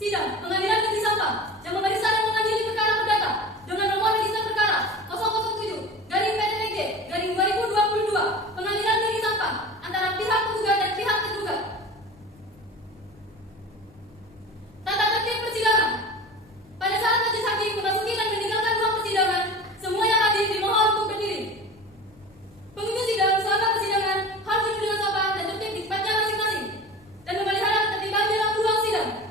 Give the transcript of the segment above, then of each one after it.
Sidang Pengadilan Negeri Sampang yang memeriksa dan mengadili perkara perdata dengan nomor register perkara 007-PDPG-2022 Pengadilan Negeri Sampang antara pihak penggugat dan pihak tergugat. Tata tertib persidangan. Pada saat majelis hakim memasuki dan meninggalkan ruang persidangan, semua yang hadir dimohon untuk berdiri. Pengunjung sidang selama persidangan harus duduk dengan sopan dan tertib di tempatnya masing-masing dan memelihara ketertiban dalam ruang sidang.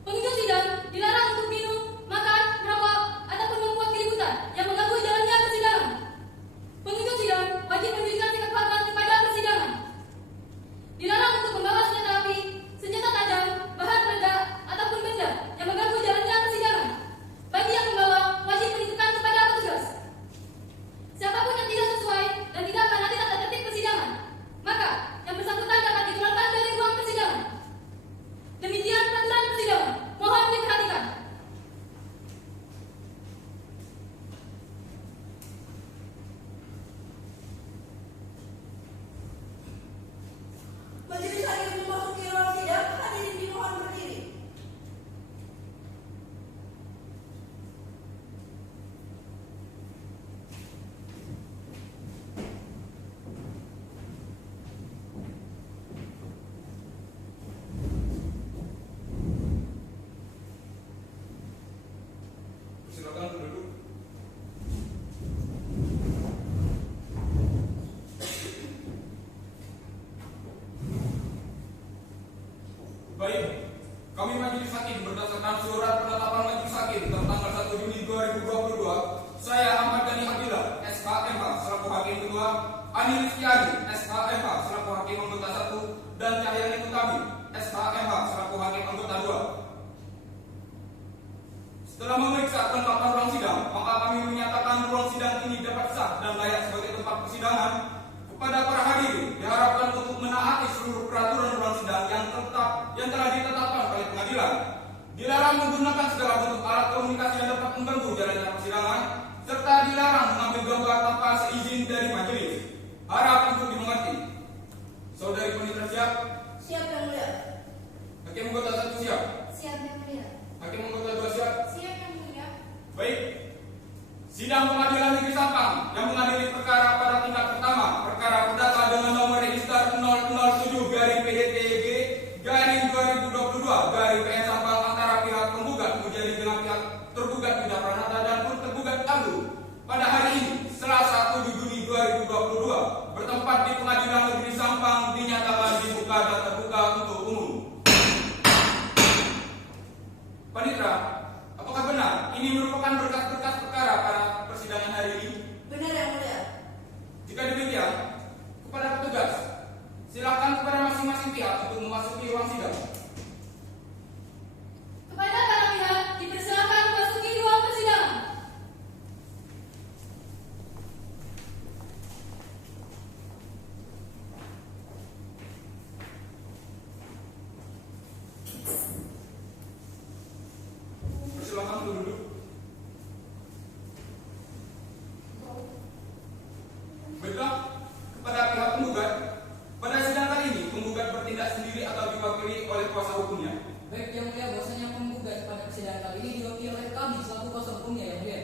Pengunjung sidang dilarang untuk minum, makan, merokok, ataupun membuat keributan yang mengganggu jalannya persidangan. Pengunjung sidang wajib menunjukkan sikap hormat kepada persidangan. Dilarang untuk membawa senjata api, senjata tajam, bahan peledak, ataupun benda yang mengganggu jalannya persidangan. Bagi yang membawa, wajib menunjukkan kepada petugas. Siapapun yang tidak sesuai dan tidak menaati tata tertib persidangan, maka yang bersangkutan dapat dikeluarkan dari ruang persidangan. Demikian peraturan persidangan. Mohon diperhatikan. Majelis hakim memasuki ruang sidang, hadirin dimohon berdiri. Silakan duduk. Baik, kami majelis hakim berdasarkan surat penetapan majelis hakim tanggal 1 Juni 2022, saya Ahmad Dhani Abdillah, SKMH selaku hakim kedua, Ani Rizkyadi, SKMH selaku hakim anggota 1, dan Cahyani Utami, SKMH selaku hakim anggota 2. Setelah memeriksa kelengkapan ruang sidang, maka kami menyatakan ruang sidang ini dapat sah dan layak sebagai tempat persidangan. Kepada para hadirin diharapkan untuk menaati seluruh peraturan ruang sidang yang telah ditetapkan oleh pengadilan. Dilarang menggunakan segala bentuk alat komunikasi yang dapat mengganggu jalannya persidangan, serta dilarang mengambil gambar tanpa seizin dari majelis. Harap untuk dimengerti. Saudari Panitra siap? Siap yang mulia. Hakim anggota 1 siap? Siap yang mulia. Hakim anggota 2 siap? Siap yang mulia. Baik. Sidang Pengadilan Negeri Sampang yang mengadili perkara pada tingkat pertama, perkara perdata dengan nomor register 007-PDPG-2022 Sampang antara pihak penggugat menjadi dengan pihak tergugat Ida Pranata dan pun tergugat Anggu pada hari ini Selasa 7 Juni 2022 bertempat di Pengadilan Negeri Sampang dinyatakan dibuka dan terbuka untuk umum. Panitra, apakah benar ini merupakan berkas-berkas perkara pada persidangan hari ini? Benar yang mulia. Jika demikian, kepada petugas, silakan kepada masing-masing pihak untuk memasuki ruang sidang. Kepada para pihak dipersilakan memasuki ruang persidangan. Persilakan untuk duduk. Baiklah, kepada pihak penggugat, pada sidang kali ini penggugat bertindak sendiri atau diwakili oleh kuasa hukumnya? Baik yang mulia, bahwasanya penggugat pada persidangan kali ini diwakili oleh kami selaku kuasa hukumnya yang mulia.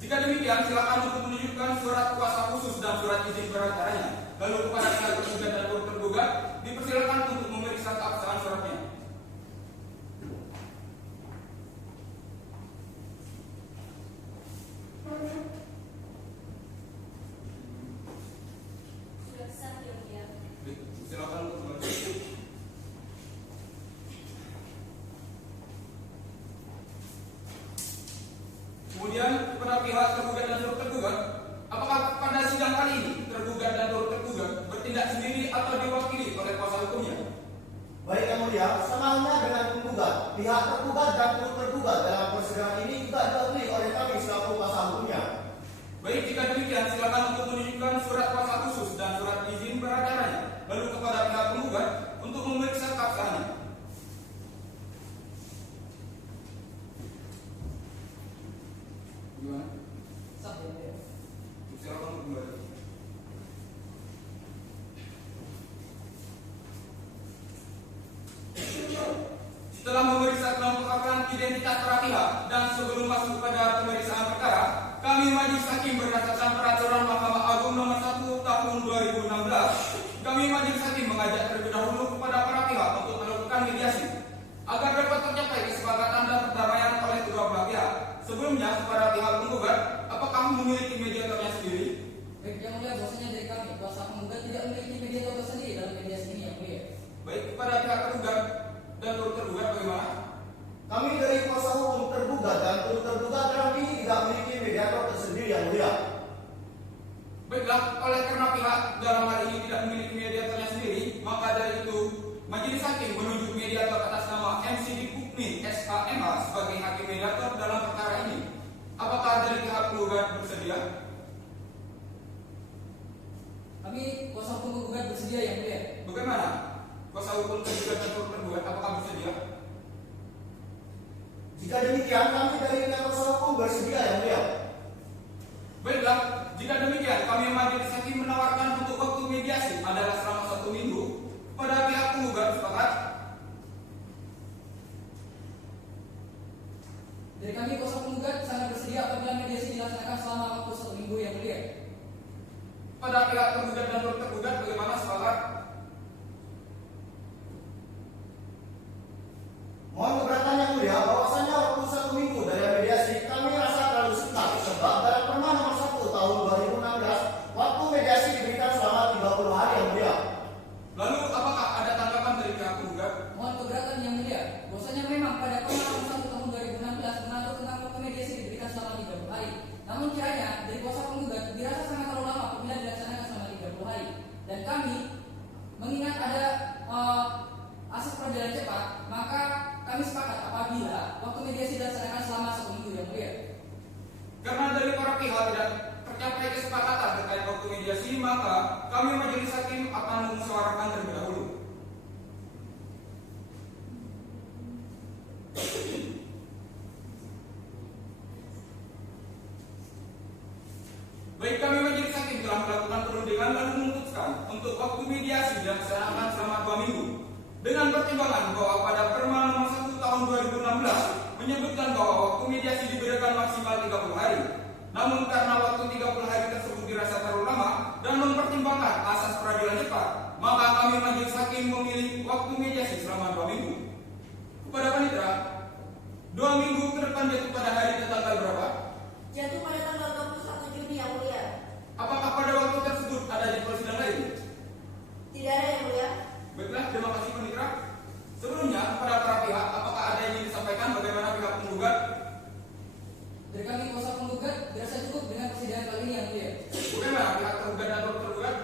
Jika demikian, silakan untuk menunjukkan surat kuasa khusus dan surat izin peracaranya. Lalu kepada pihak tergugat dan tergugat, dipersilakan untuk memeriksa keabsahan suratnya. Sudah sah yang mulia. Silakan untuk membaca. Kemudian kepada pihak tergugat dan tergugat, apakah pada sidang kali ini tergugat dan tergugat bertindak sendiri atau diwakili oleh kuasa hukumnya? Baik yang mulia, sama halnya dengan penggugat, pihak tergugat dan tergugat dalam persidangan ini juga diwakili oleh kami selaku kuasa hukumnya. Baik, jika demikian silakan untuk menunjukkan surat kuasa khusus dan surat izin peracaranya. Lalu kepada pihak penggugat untuk memeriksa keabsahannya. Gimana? Sah yang mulia. Silakan untuk kembali. Setelah identitas para pihak dan sebelum masuk pada pemeriksaan perkara, kami Majelis Hakim berdasarkan peraturan Mahkamah Agung nomor 1 tahun 2016, kami Majelis Hakim mengajak terlebih dahulu kepada para pihak untuk melakukan mediasi agar dapat tercapai kesepakatan dan perdamaian oleh kedua belah pihak. Sebelumnya kepada pihak penggugat, apakah memiliki mediatornya sendiri? Baik, yang mulia, bahwasanya dari kami kuasa penggugat tidak memiliki mediator tersendiri dalam mediasi ini, yang mulia. Baik, kepada pihak tergugat dan turut tergugat bagaimana? Kami dari kuasa hukum tergugat dan turut tergugat dalam ini tidak memiliki mediator tersendiri yang mulia. Baiklah, oleh karena pihak dalam hal ini tidak memiliki mediatornya sendiri, maka dari itu Majelis Hakim menunjuk mediator atas nama MCD Pukmi SKMH sebagai hakim mediator dalam perkara ini. Apakah dari pihak penggugat bersedia? Kami kuasa hukum penggugat bersedia, yang mulia. Bagaimana? Kuasa hukum tergugat dan turut tergugat apakah bersedia? Jika demikian, kami dari pihak kuasa hukum bersedia yang mulia. Baiklah, jika demikian kami Majelis Hakim menawarkan untuk waktu mediasi adalah selama 1 minggu pada pihak penggugat. Sepakat? Dari kami kuasa penggugat sangat bersedia apabila mediasi dilaksanakan selama waktu 1 minggu, yang mulia. Pada pihak tergugat dan turut tergugat bagaimana? Sepakat? Mohon keberatan yang mulia, bahwasanya waktu 1 minggu dari mediasi kami rasa terlalu singkat sebab dalam Perma nomor 1 tahun 2016 waktu mediasi diberikan selama 30 hari yang mulia. Lalu apakah ada tanggapan dari pihak penggugat? Mohon keberatan, yang mulia, bahwasanya memang pada Perma nomor 1 tahun 2016 mengatur tentang waktu mediasi diberikan selama 30 hari. Namun kiranya dari kuasa penggugat dirasa sangat terlalu lama apabila dilaksanakan selama 30 hari. Dan kami mengingat ada asas perjalanan cepat, maka kami sepakat apabila waktu mediasi dilaksanakan selama 1 minggu, yang mulia. Karena dari para pihak tidak tercapai kesepakatan terkait waktu mediasi, maka kami Majelis Hakim akan memusyawarahkan terlebih dahulu. Baik, kami Majelis Hakim telah melakukan perundingan lalu memutuskan untuk waktu mediasi dilaksanakan selama 2 minggu. Dengan pertimbangan bahwa pada Perma nomor 1 tahun 2016 menyebutkan bahwa waktu mediasi diberikan maksimal 30 hari. Namun karena waktu 30 hari tersebut dirasa terlalu lama dan mempertimbangkan asas peradilan cepat, maka kami Majelis Hakim memilih waktu mediasi selama 2 minggu. Kepada panitera, 2 minggu ke depan jatuh pada hari tanggal berapa? Jatuh pada tanggal 21 Juni yang mulia. Apakah pada waktu tersebut ada jadwal sidang lain? Tidak ada yang mulia. Baiklah, terima kasih panitera. Sebelumnya kepada para pihak, apakah ada yang ingin disampaikan bagaimana pihak penggugat? Dari kami kuasa penggugat dirasa cukup dengan persidangan kali ini, yang mulia. Bagaimana pihak tergugat dan turut tergugat?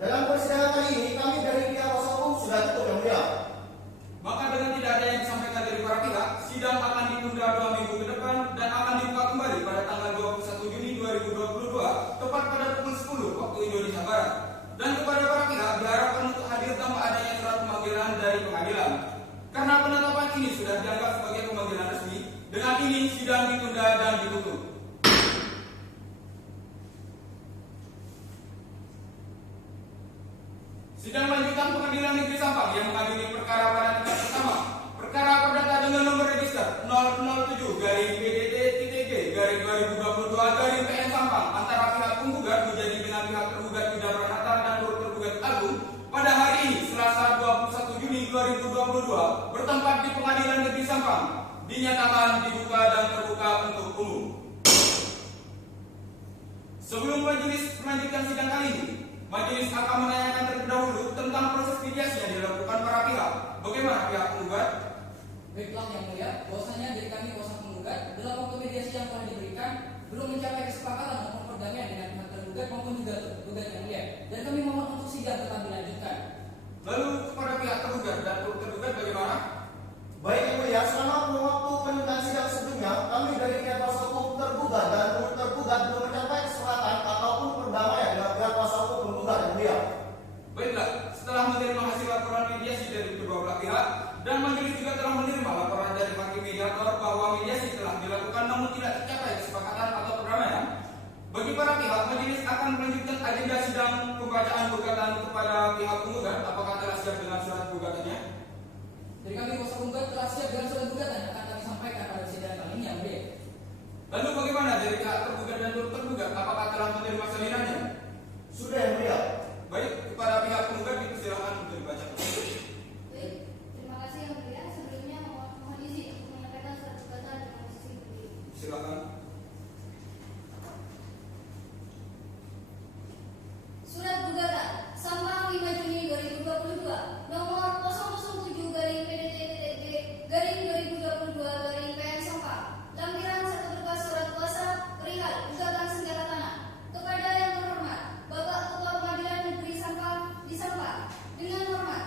Dalam persidangan kali ini kami dari pihak kuasa hukum sudah cukup yang mulia. Maka dengan tidak ada yang disampaikan dari para pihak, sidang akan ditunda 2 minggu ke depan dan akan dibuka kembali pada tanggal 21 Juni 2022 tepat pada pukul 10 waktu Indonesia Barat. Dan kepada para pihak diharapkan untuk hadir tanpa adanya surat pemanggilan dari pengadilan. Karena penetapan ini sudah dianggap sebagai pemanggilan resmi, dengan ini sidang ditunda dan ditutup. Sidang lanjutan Pengadilan Negeri Sampang yang mengadili perkara pada tingkat pertama. Perkara perdata dengan nomor register 007-PDT-G-2022-PN Sampang antara pihak penggugat menjadi dengan pihak tergugat Ida Pranata dan turut tergugat Agung pada hari ini Selasa 21 Juni 2022 bertempat di Pengadilan Negeri Sampang dinyatakan dibuka dan terbuka untuk umum. Sebelum majelis melanjutkan sidang kali ini, majelis akan menanyakan terlebih dahulu tentang proses mediasi yang dilakukan para pihak. Bagaimana pihak penggugat? Baiklah, yang mulia, bahwasanya dari kami kuasa penggugat dalam waktu mediasi yang telah diberikan belum mencapai kesepakatan maupun perdamaian dengan pihak tergugat maupun juga tergugat, yang mulia. Dan kami mohon untuk sidang tetap dilanjutkan. Lalu kepada pihak tergugat dan turut tergugat bagaimana? Baik yang mulia, selama waktu penundaan sidang sebelumnya kami dari pihak kuasa hukum tergugat dan turut tergugat belum mencapai kesepakatan ataupun perdamaian dengan pihak kuasa hukum penggugat yang mulia. Baiklah, setelah menerima hasil laporan mediasi dari kedua belah pihak dan majelis juga telah menerima laporan dari hakim mediator bahwa mediasi telah dilakukan namun tidak tercapai kesepakatan atau perdamaian. Bagi para pihak, majelis akan melanjutkan agenda sidang pembacaan gugatan kepada pihak penggugat. Apakah telah siap Dari kami kuasa penggugat telah siap dengan surat gugatan yang akan kami sampaikan pada persidangan kali ini, Yang Mulia. Lalu bagaimana dari pihak tergugat dan turut tergugat? Apakah telah menerima salinannya? Sudah Yang Mulia. Baik, kepada pihak penggugat dipersilakan untuk dibacakan. Baik, terima kasih Yang Mulia. Sebelumnya mohon izin untuk menyampaikan surat gugatan dengan posisi berdiri. Silakan. Surat gugatan Sampang 5 Juni 2022 nomor 007-PDT-2022-PN Sampang. Lampiran 1 berkas surat kuasa perihal gugatan sengketa tanah kepada yang terhormat Bapak Ketua Pengadilan Negeri Sampang di Sampang dengan hormat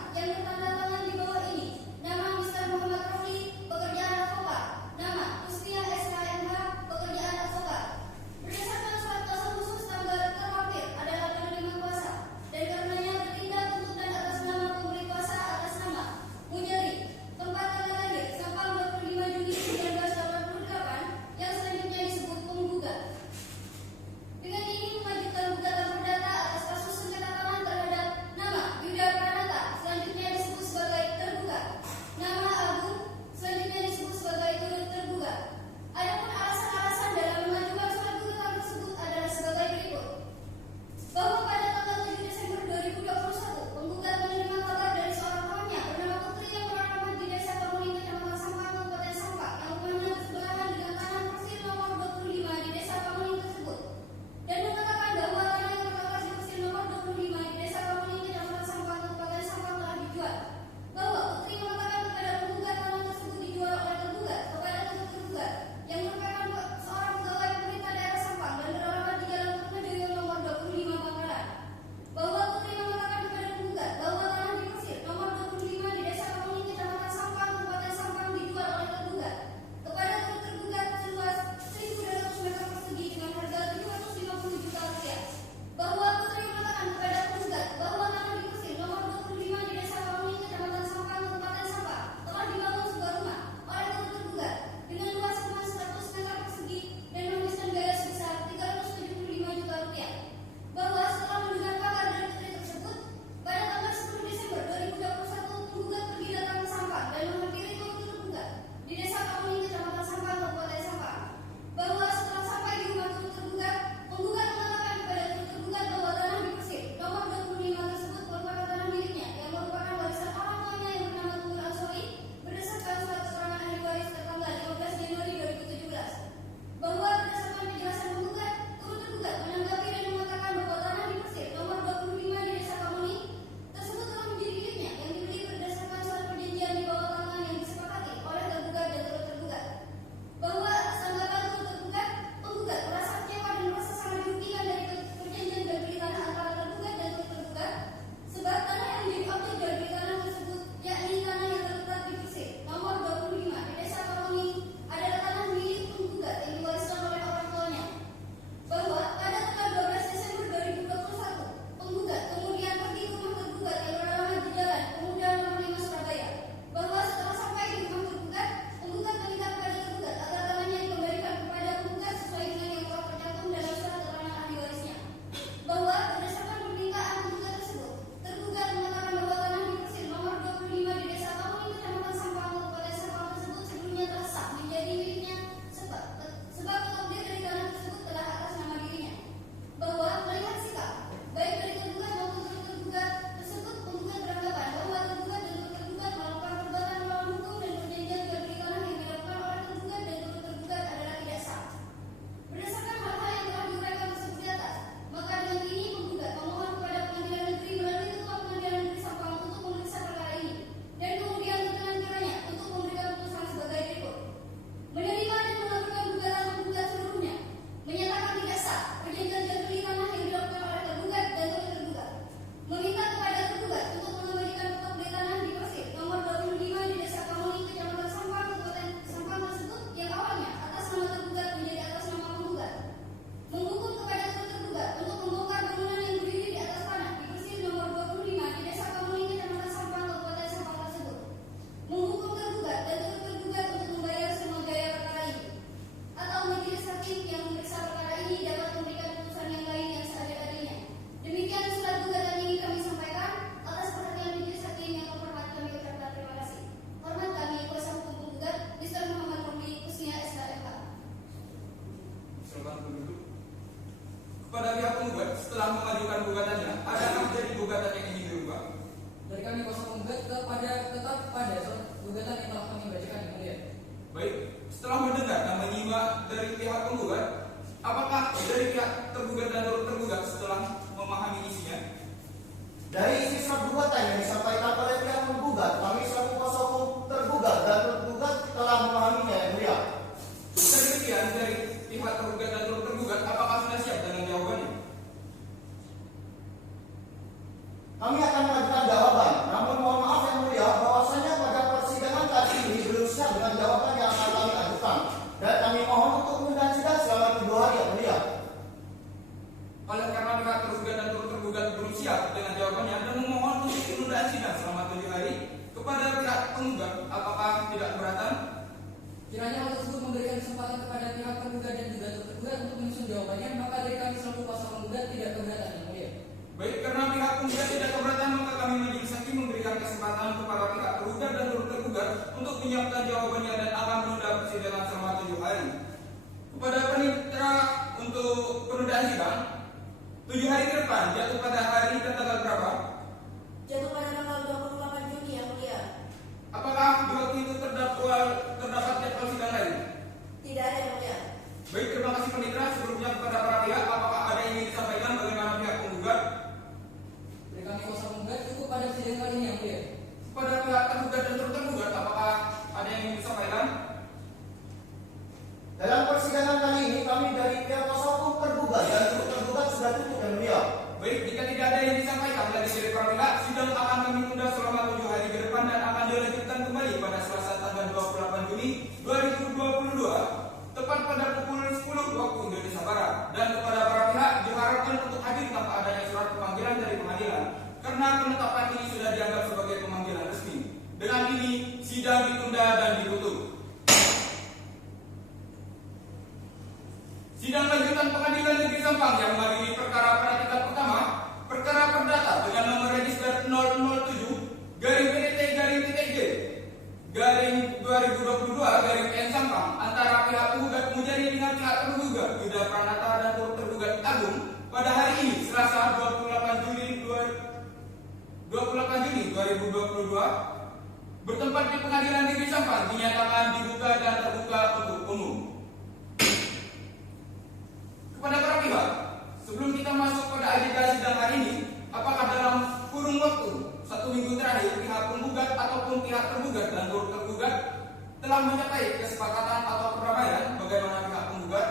setelah mendengar dan menyimak dari pihak penggugat, apakah dari pihak tergugat dan turut tergugat setelah memahami isinya? Dari isi surat gugatan yang disampaikan oleh pihak penggugat, kami selaku kuasa hukum tergugat dan tergugat telah memahaminya, yang mulia. Jika demikian, dari pihak tergugat dan turut tergugat, apakah sudah siap dengan jawabannya? Kami akan mengajukan jawaban, namun mohon maaf yang mulia, bahwasanya pada persidangan kali ini belum siap dengan jawaban yang akan kami ajukan, dan kami mohon untuk menunda sidang selama 2 hari, yang mulia. Oleh karena pihak tergugat dan turut tergugat belum siap dengan jawabannya dan memohon untuk penundaan sidang selama 7 hari, kepada pihak penggugat, apakah tidak keberatan? Kiranya hal tersebut memberikan kesempatan kepada pihak tergugat dan juga tergugat untuk menyusun jawabannya, maka dari kami selaku kuasa penggugat tidak keberatan, yang mulia. Baik, karena pihak penggugat tidak keberatan, maka kami majelis hakim memberikan kesempatan kepada pihak tergugat dan turut tergugat untuk menyiapkan jawabannya dan akan menunda persidangan selama 7 hari. Kepada panitera untuk penundaan sidang, 7 hari ke depan jatuh pada hari dan tanggal berapa? Jatuh pada tanggal 28 Juni, yang mulia. Apakah di waktu itu terdapat jadwal sidang lain? Tidak ada, yang mulia. Baik, terima kasih panitera. Sebelumnya kepada para pihak, apakah ada yang ingin disampaikan bagaimana pihak penggugat? Dari kami kuasa penggugat cukup pada sidang kali ini, yang mulia. Kepada pihak tergugat dan turut tergugat, apakah ada yang ingin disampaikan? Dalam persidangan kali ini, kami dari pihak kuasa hukum tergugat dan turut tergugat sudah cukup, yang mulia. Baik, jika tidak ada yang disampaikan lagi dari para pihak, sidang akan kami tunda selama 7 hari ke depan dan akan dilanjutkan kembali pada Selasa tanggal 28 Juni 2022, tepat pada pukul 10 waktu Indonesia Barat. Dan kepada para pihak diharapkan untuk hadir tanpa adanya surat pemanggilan dari pengadilan, karena penetapan ini sudah dianggap sebagai pemanggilan resmi. Dengan ini, sidang ditunda dan ditutup. Sidang lanjutan Pengadilan Negeri Sampang yang mengadili perkara pada tingkat pertama, perkara perdata dengan nomor register 007-PTG-PN Sampang antara pihak penggugat Mujari dengan pihak tergugat Yuda Pranata dan turut tergugat Agung pada hari ini Selasa 28 Juni 2022 bertempat di Pengadilan Negeri Sampang dinyatakan dibuka dan terbuka untuk umum. Kepada para pihak, sebelum kita masuk pada agenda sidang hari ini, apakah dalam kurun waktu 1 minggu terakhir pihak penggugat ataupun pihak tergugat dan turut tergugat telah mencapai kesepakatan atau perdamaian? Bagaimana pihak penggugat?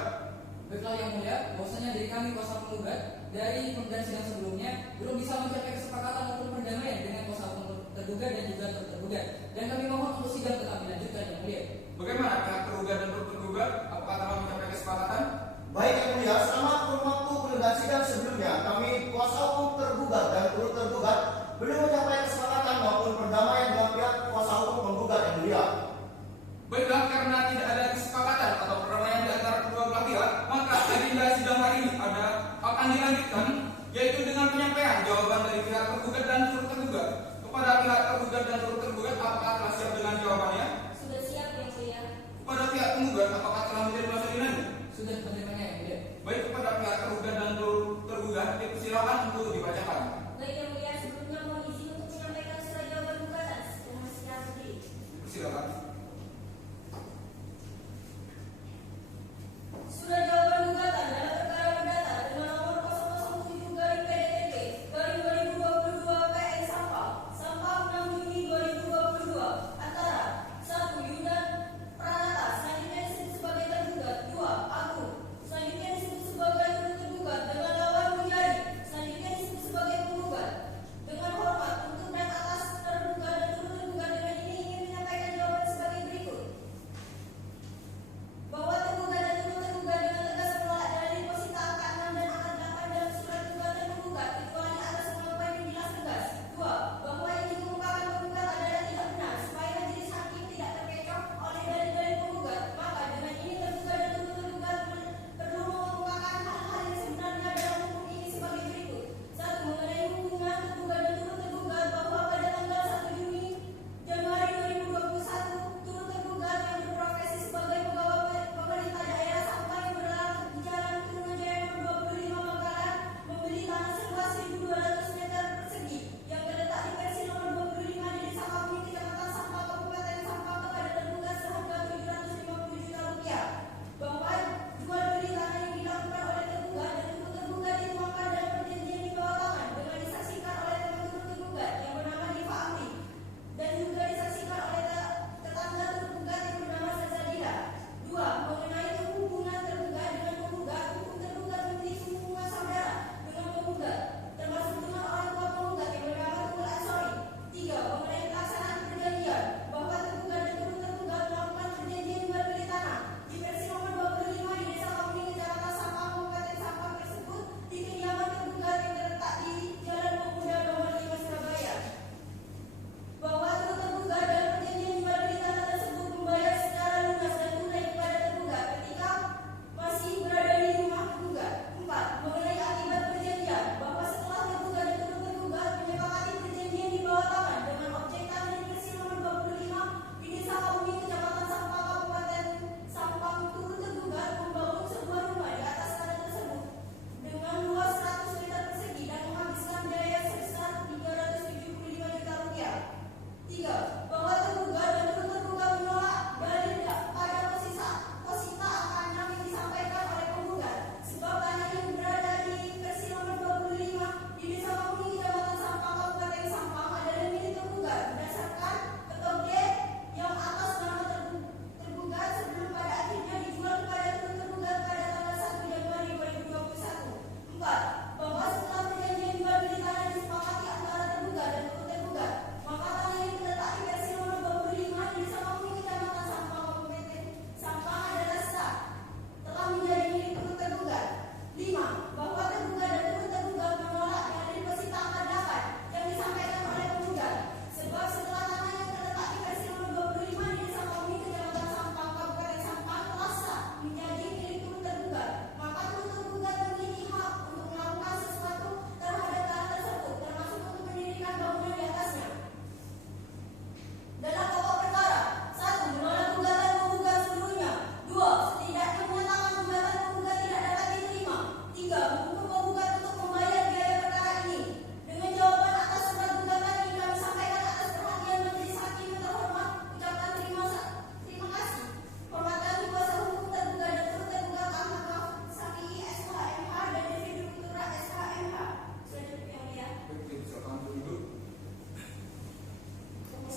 Baiklah, yang mulia, bahwasanya dari kami kuasa penggugat dari penundaan sidang sebelumnya belum bisa mencapai kesepakatan maupun perdamaian dengan kuasa hukum tergugat dan juga tergugat, dan kami mohon untuk sidang tetap dilanjutkan, yang mulia. Bagaimana pihak tergugat dan turut tergugat? Apakah telah mencapai kesepakatan? Baik, yang mulia, selama kurun waktu penundaan sidang sebelumnya, kami kuasa hukum tergugat dan turut tergugat belum mencapai kesepakatan maupun perdamaian dengan pihak kuasa hukum penggugat, yang mulia. Baiklah, karena tidak ada kesepakatan atau perdamaian di antara kedua belah pihak, maka agenda sidang hari ini akan dilanjutkan, yaitu dengan penyampaian jawaban dari pihak tergugat dan turut tergugat. Kepada pihak tergugat dan turut tergugat, apakah telah siap dengan jawabannya? Sudah siap, yang mulia. Kepada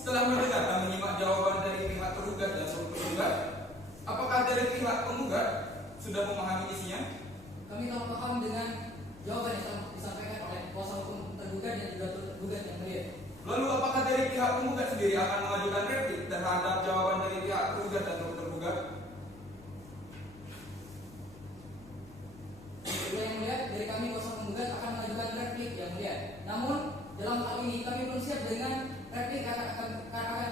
Setelah mendengar dan menyimak jawaban dari pihak tergugat dan tergugat, apakah dari pihak penggugat sudah memahami isinya? Kami telah paham dengan jawaban yang disampaikan oleh kuasa hukum tergugat dan juga tergugat yang mulia. Lalu apakah dari pihak penggugat sendiri akan mengajukan replik terhadap jawaban dari pihak tergugat dan tergugat? Yang mulia, dari kami kuasa penggugat akan mengajukan replik yang mulia. Namun dalam hal ini kami belum siap dengan replik akan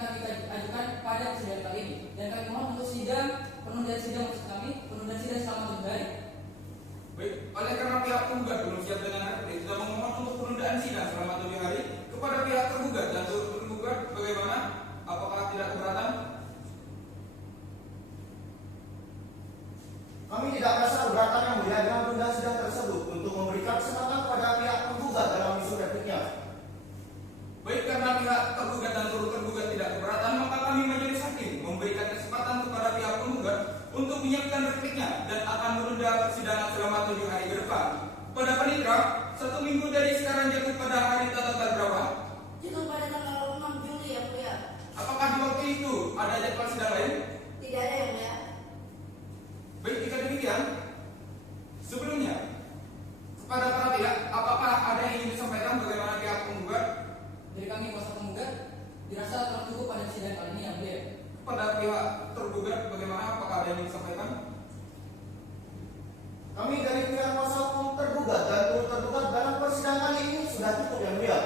kami ajukan pada persidangan kali ini. Dan kami mohon untuk penundaan sidang maksud kami, penundaan sidang selama 7 hari. Baik, oleh karena pihak penggugat belum siap dengan replik, sudah memohon untuk penundaan sidang selama 7 hari kepada pihak tergugat dan tergugat bagaimana? Apakah tidak keberatan? Kami tidak merasa keberatan yang mulia dengan penundaan sidang tersebut untuk memberikan kesempatan kepada pihak penggugat dalam isu repliknya. Baik, karena pihak tergugat dan tergugat tidak keberatan, maka kami majelis hakim memberikan kesempatan kepada pihak penggugat untuk menyiapkan repliknya dan akan menunda persidangan selama 7 hari ke depan. Pada panitera, 1 minggu dari sekarang jatuh pada hari tanggal berapa? Jatuh pada tanggal 6 Juli yang mulia. Apakah di waktu itu ada jadwal sidang lain? Tidak ada yang mulia. Baik, jika demikian, sebelumnya kepada para pihak, apakah ada yang ingin disampaikan bagaimana pihak penggugat? Dari kami kuasa penggugat dirasa telah cukup pada sidang kali ini yang mulia. Kepada pihak tergugat bagaimana, apakah ada yang ingin disampaikan? Kami dari pihak kuasa hukum tergugat dan tergugat dalam persidangan kali ini sudah cukup yang mulia.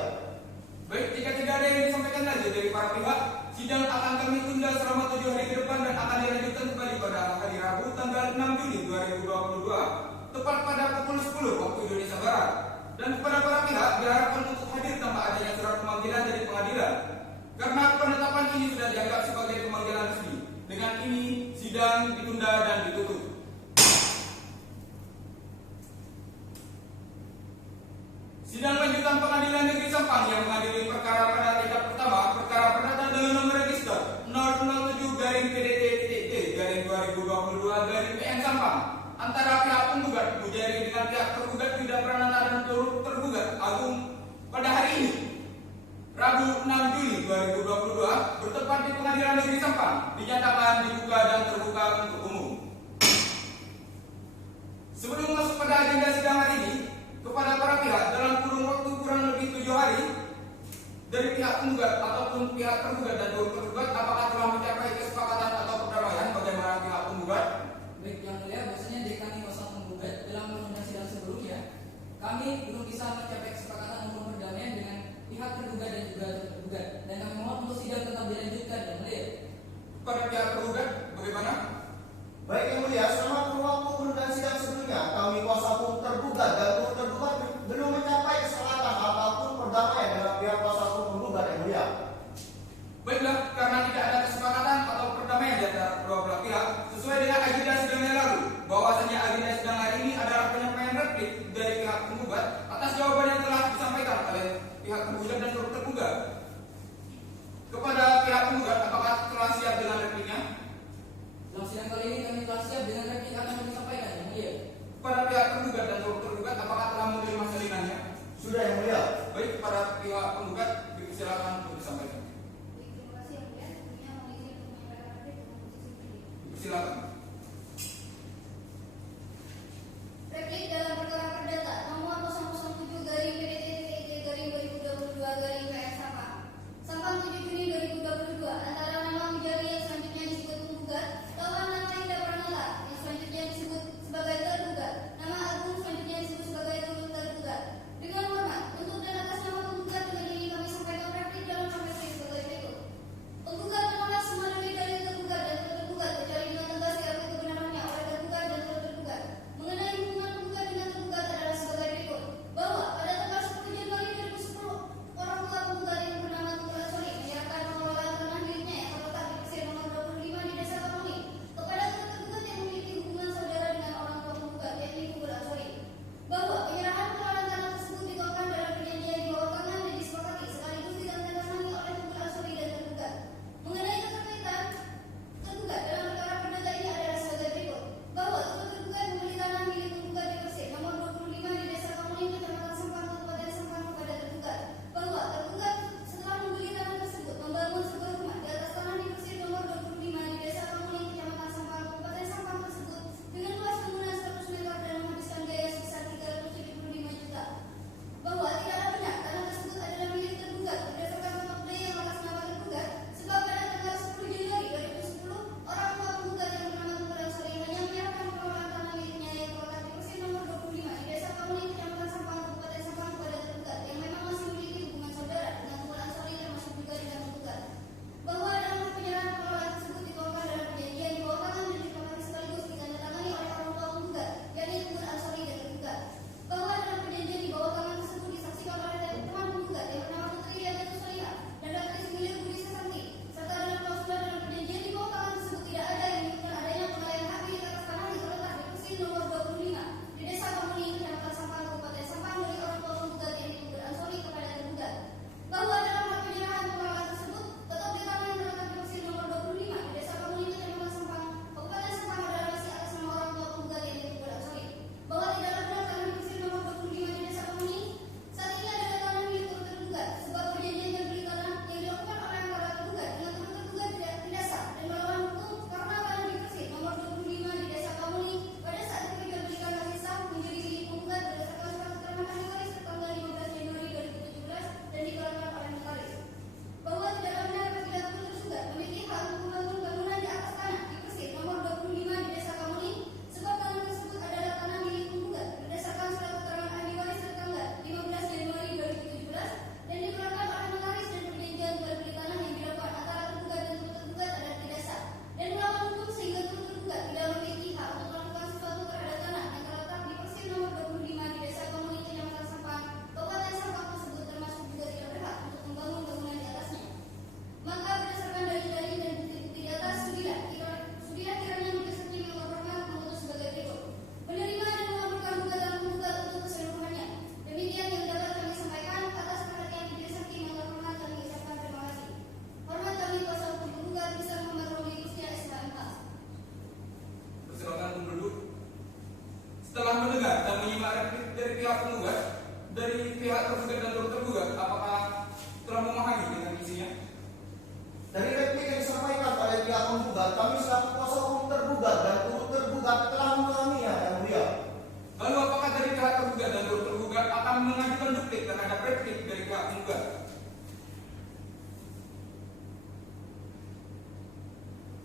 Baik, jika tidak ada yang disampaikan lagi dari para pihak, sidang akan kami tunda selama 7 hari ke depan dan akan dilanjutkan kembali pada hari Rabu tanggal 6 Juli 2022 tepat pada pukul 10 waktu Indonesia Barat. Dan kepada para pihak diharapkan untuk hadir tanpa adanya surat pemanggilan dari pengadilan. Karena penetapan ini sudah dianggap sebagai pemanggilan resmi. Dengan ini sidang ditunda dan ditutup. Sidang lanjutan Pengadilan Negeri Sampang yang mengadili perkara pada tingkat pertama, perkara perdata dengan nomor register 007-PDT-2022-PN Sampang antara pihak penggugat Mujari dengan pihak tergugat Tidak Pranata dan tergugat Agung pada hari ini Rabu 6 Juli 2022 bertempat di Pengadilan Negeri Sampang dinyatakan dibuka dan terbuka untuk umum. Sebelum masuk pada agenda sidang hari ini, kepada para pihak dalam kurun waktu kurang lebih 7 hari dari pihak penggugat ataupun pihak tergugat dan tergugat, apakah telah mencapai kesepakatan atau perdamaian bagaimana pihak penggugat? Baik, yang mulia, bahwasanya dari kami kuasa penggugat dalam penundaan sidang sebelumnya, kami belum bisa mencapai kesepakatan untuk perdamaian dengan pihak tergugat dan juga tergugat, dan kami mohon untuk sidang tetap dilanjutkan yang mulia. Pada pihak tergugat bagaimana? Baik yang mulia, selama kurun waktu penundaan sidang sebelumnya, kami kuasa hukum tergugat dan tergugat belum mencapai kesepakatan ataupun perdamaian dengan pihak kuasa hukum penggugat yang mulia. Baiklah, karena tidak ada kesepakatan atau perdamaian di antara kedua belah pihak, sesuai dengan agenda sidang yang lalu, bahwasanya agenda sidang hari ini adalah penyampaian replik dari pihak penggugat atas jawaban yang telah disampaikan oleh pihak penggugat dan tergugat. Kepada pihak penggugat, apakah telah siap dengan repliknya? Dalam sidang kali ini kami telah siap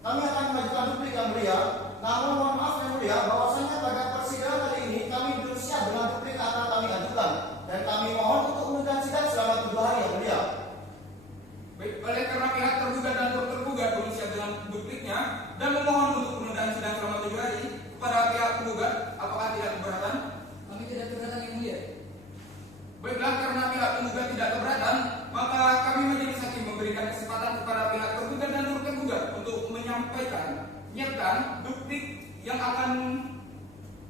kami akan mengajukan duplik yang mulia. Namun mohon maaf yang mulia, bahwasanya pada persidangan kali ini kami belum siap dengan duplik yang akan kami ajukan, dan kami mohon untuk menunda sidang selama 7 hari yang mulia. Baik, oleh karena pihak tergugat dan tergugat belum siap dengan dupliknya dan memohon untuk penundaan sidang selama 7 hari kepada pihak penggugat, apakah tidak keberatan? Kami tidak keberatan yang mulia. Baiklah, karena pihak penggugat tidak keberatan, maka kami majelis hakim memberikan kesempatan kepada pihak tergugat dan tergugat untuk menyiapkan duplik yang akan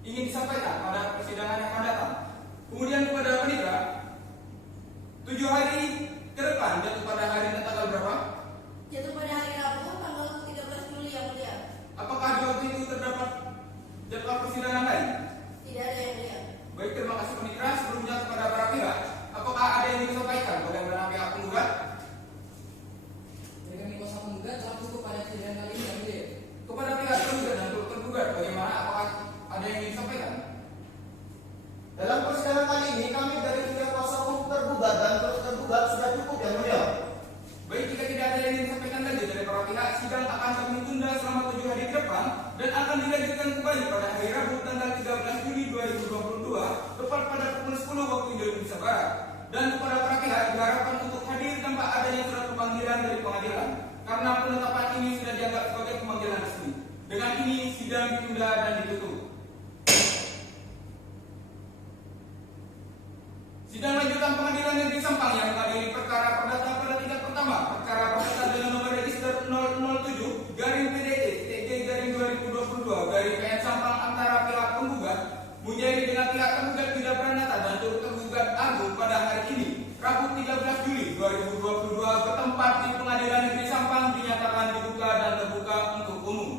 ingin disampaikan pada persidangan yang akan datang. Kemudian kepada panitia, 7 hari ke depan jatuh pada hari dan tanggal berapa? Jatuh pada hari Rabu tanggal 13 Juli yang mulia. Apakah di waktu itu terdapat jadwal persidangan lain? Tidak ada yang mulia. Baik, terima kasih panitia. Sebelumnya kepada para pihak, apakah ada yang disampaikan bagaimana pihak penggugat? Dari kami kuasa penggugat telah cukup pada sidang kali ini yang mulia. Kepada pihak tergugat dan tergugat, bagaimana? Apakah ada yang disampaikan? Dalam persidangan kali ini kami dari pihak kuasa hukum tergugat dan tergugat sudah cukup yang mulia. Baik, jika tidak ada yang disampaikan lagi dari para pihak, sidang akan kami tunda selama 7 hari ke depan dan akan dilanjutkan kembali pada hari Rabu tanggal 13 Juli 2022 tepat pada pukul 10 waktu Indonesia Barat. Dan kepada para pihak diharapkan untuk hadir tanpa adanya surat pemanggilan dari pengadilan, karena penetapan ini sudah dianggap sebagai pemanggilan resmi. Dengan ini sidang ditunda dan ditutup. Sidang lanjutan pengadilan negeri Sampang yang mengadili perkara perdata pada tingkat pertama, perkara perdata dengan nomor register 007 garing PDT TJ garing 2022 garing PN Sampang antara pihak penggugat Mujahid dengan pihak tergugat Bida Pranata dan tergugat Agung pada hari ini Rabu 13 Juli 2022 bertempat di Pengadilan Negeri Sampang dinyatakan dibuka dan terbuka untuk umum.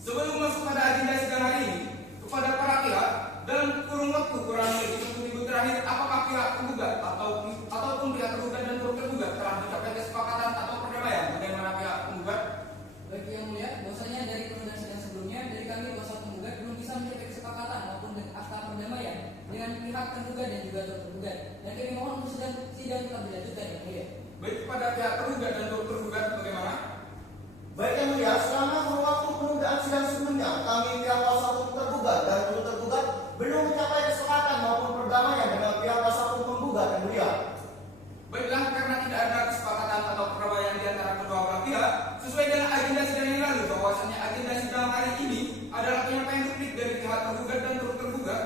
Sebelum masuk pada agenda sidang hari ini, kepada para pihak dalam kurun waktu kurang lebih 1 minggu terakhir, apakah pihak penggugat ataupun pihak tergugat dan tergugat telah mencapai kesepakatan atau perdamaian? Bagaimana pihak penggugat? Baik yang mulia, bahwasanya dari penundaan sidang sebelumnya dari kami kuasa penggugat belum bisa mencapai kesepakatan maupun akta perdamaian dengan pihak tergugat dan juga tergugat. Dan kami mohon untuk sidang tetap dilanjutkan yang mulia. Baik, kepada pihak tergugat dan tergugat bagaimana? Baik yang mulia, selama kurun waktu penundaan sidang sebelumnya kami pihak kuasa hukum tergugat dan tergugat belum mencapai kesepakatan maupun perdamaian dengan pihak kuasa hukum penggugat yang mulia. Baiklah, karena tidak ada kesepakatan atau perdamaian di antara kedua belah pihak, sesuai dengan agenda sidang yang lalu, bahwasanya agenda sidang hari ini adalah penyampaian duplik dari pihak tergugat dan tergugat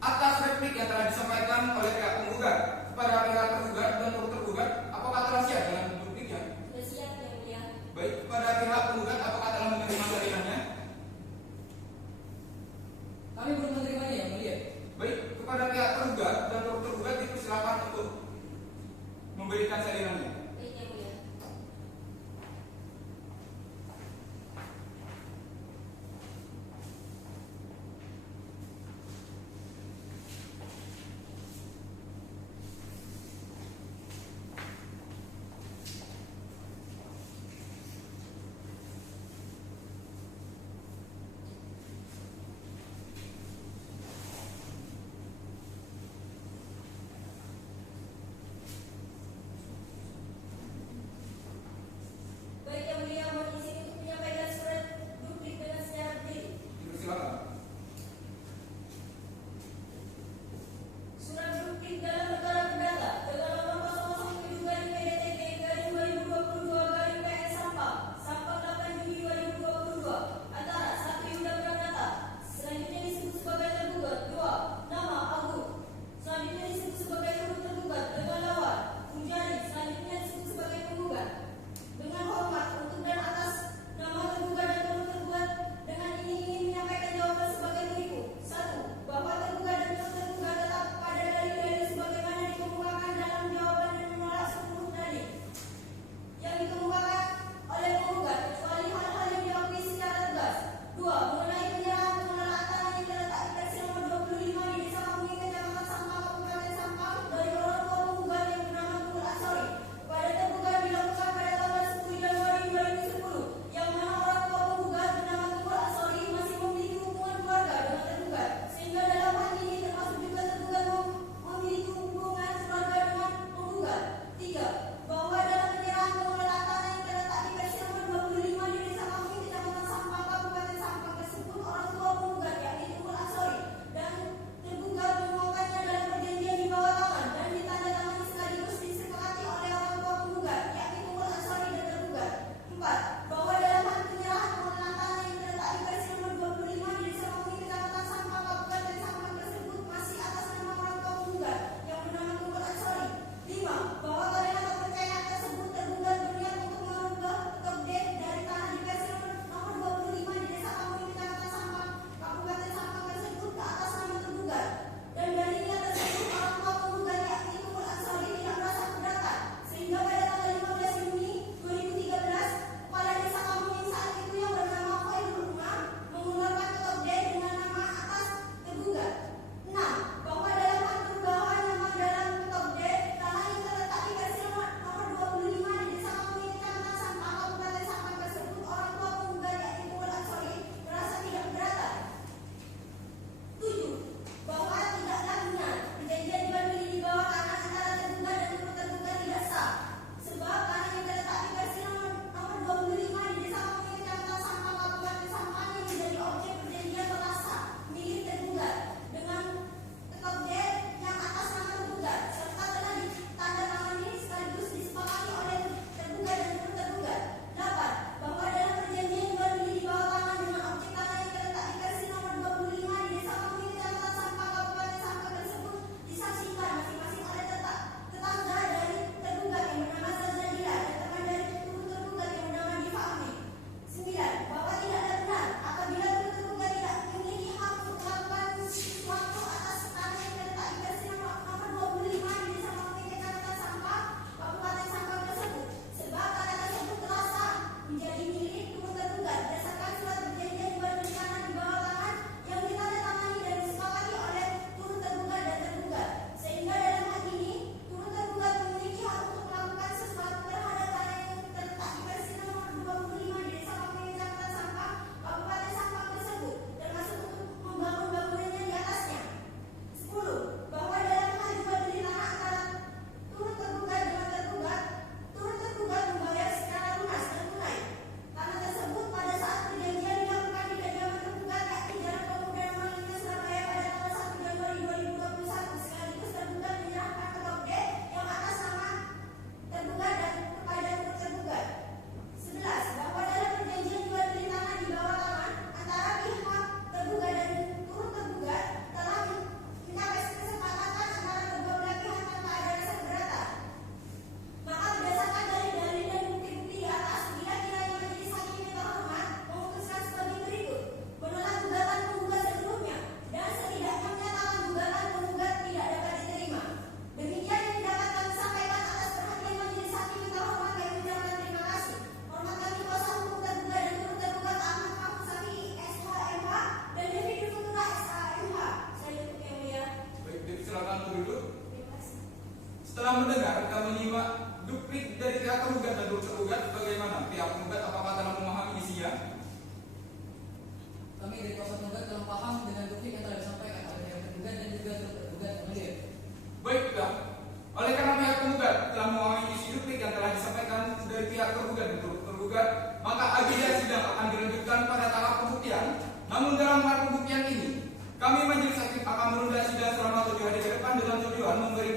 atas replik yang telah disampaikan oleh pihak penggugat kepada pihak tergugat dan tergugat. Apakah telah siap dengan dupliknya? Sudah siap yang mulia. Baik, kepada pihak penggugat apakah telah menerima salinannya? Kami belum menerimanya yang mulia. Baik, kepada pihak tergugat dan tergugat dipersilakan untuk memberikan salinannya. Baik yang mulia.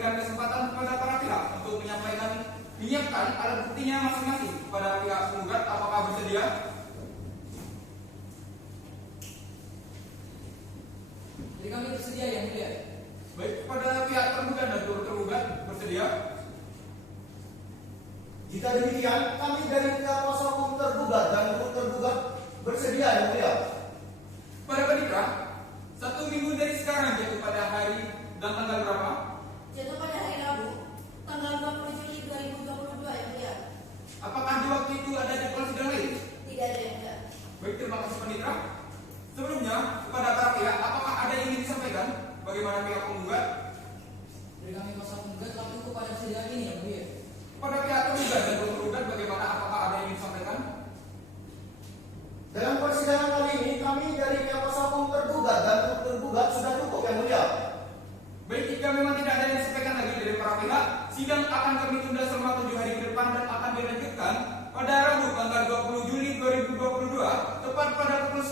memberikan kesempatan kepada para pihak untuk menyiapkan alat buktinya masing-masing kepada pihak penggugat. Apakah bersedia? Jadi kami bersedia yang mulia. Baik, kepada pihak tergugat dan turut tergugat bersedia? Jika demikian, kami dari pihak kuasa hukum tergugat dan turut tergugat bersedia yang mulia. Pada Badikra, 1 minggu dari sekarang jatuh pada hari dan tanggal berapa? Jatuh pada hari Rabu, tanggal 20 Juli 2022 yang mulia. Apakah di waktu itu ada jadwal sidang lain? Tidak ada yang mulia. Baik, terima kasih Panditra. Sebelumnya, kepada para pihak, apakah ada yang ingin disampaikan? Bagaimana pihak penggugat? Dari kami kuasa penggugat telah cukup pada persidangan ini yang mulia. Pada pihak tergugat dan tergugat, bagaimana? Apakah ada yang ingin disampaikan? Dalam persidangan kali ini, kami dari pihak kuasa hukum tergugat dan turut tergugat sudah cukup yang mulia. Baik, jika memang tidak ada yang disampaikan lagi dari para pihak, sidang akan kami tunda selama 7 hari ke depan dan akan dilanjutkan pada Rabu tanggal 20 Juli 2022 tepat pada pukul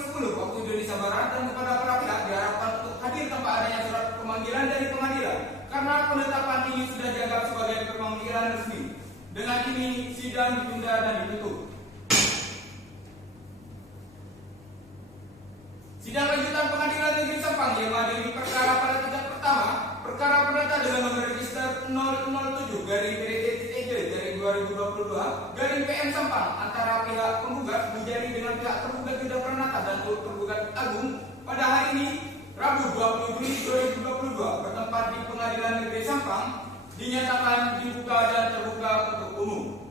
10 waktu Indonesia Barat, dan kepada para pihak diharapkan untuk hadir tanpa adanya surat pemanggilan dari pengadilan karena penetapan ini sudah dianggap sebagai pemanggilan resmi. Dengan ini sidang ditunda dan ditutup. Sidang lanjutan Pengadilan Negeri Sampang yang mengadili perkara pada tingkat pertama, perkara perdata dengan nomor register 007/PDT-2022/PM Sampang antara pihak penggugat menjadi dengan pihak tergugat Yuda Pranata dan tergugat Agung pada hari ini Rabu 20 Juli 2022 bertempat di Pengadilan Negeri Sampang dinyatakan dibuka dan terbuka untuk umum.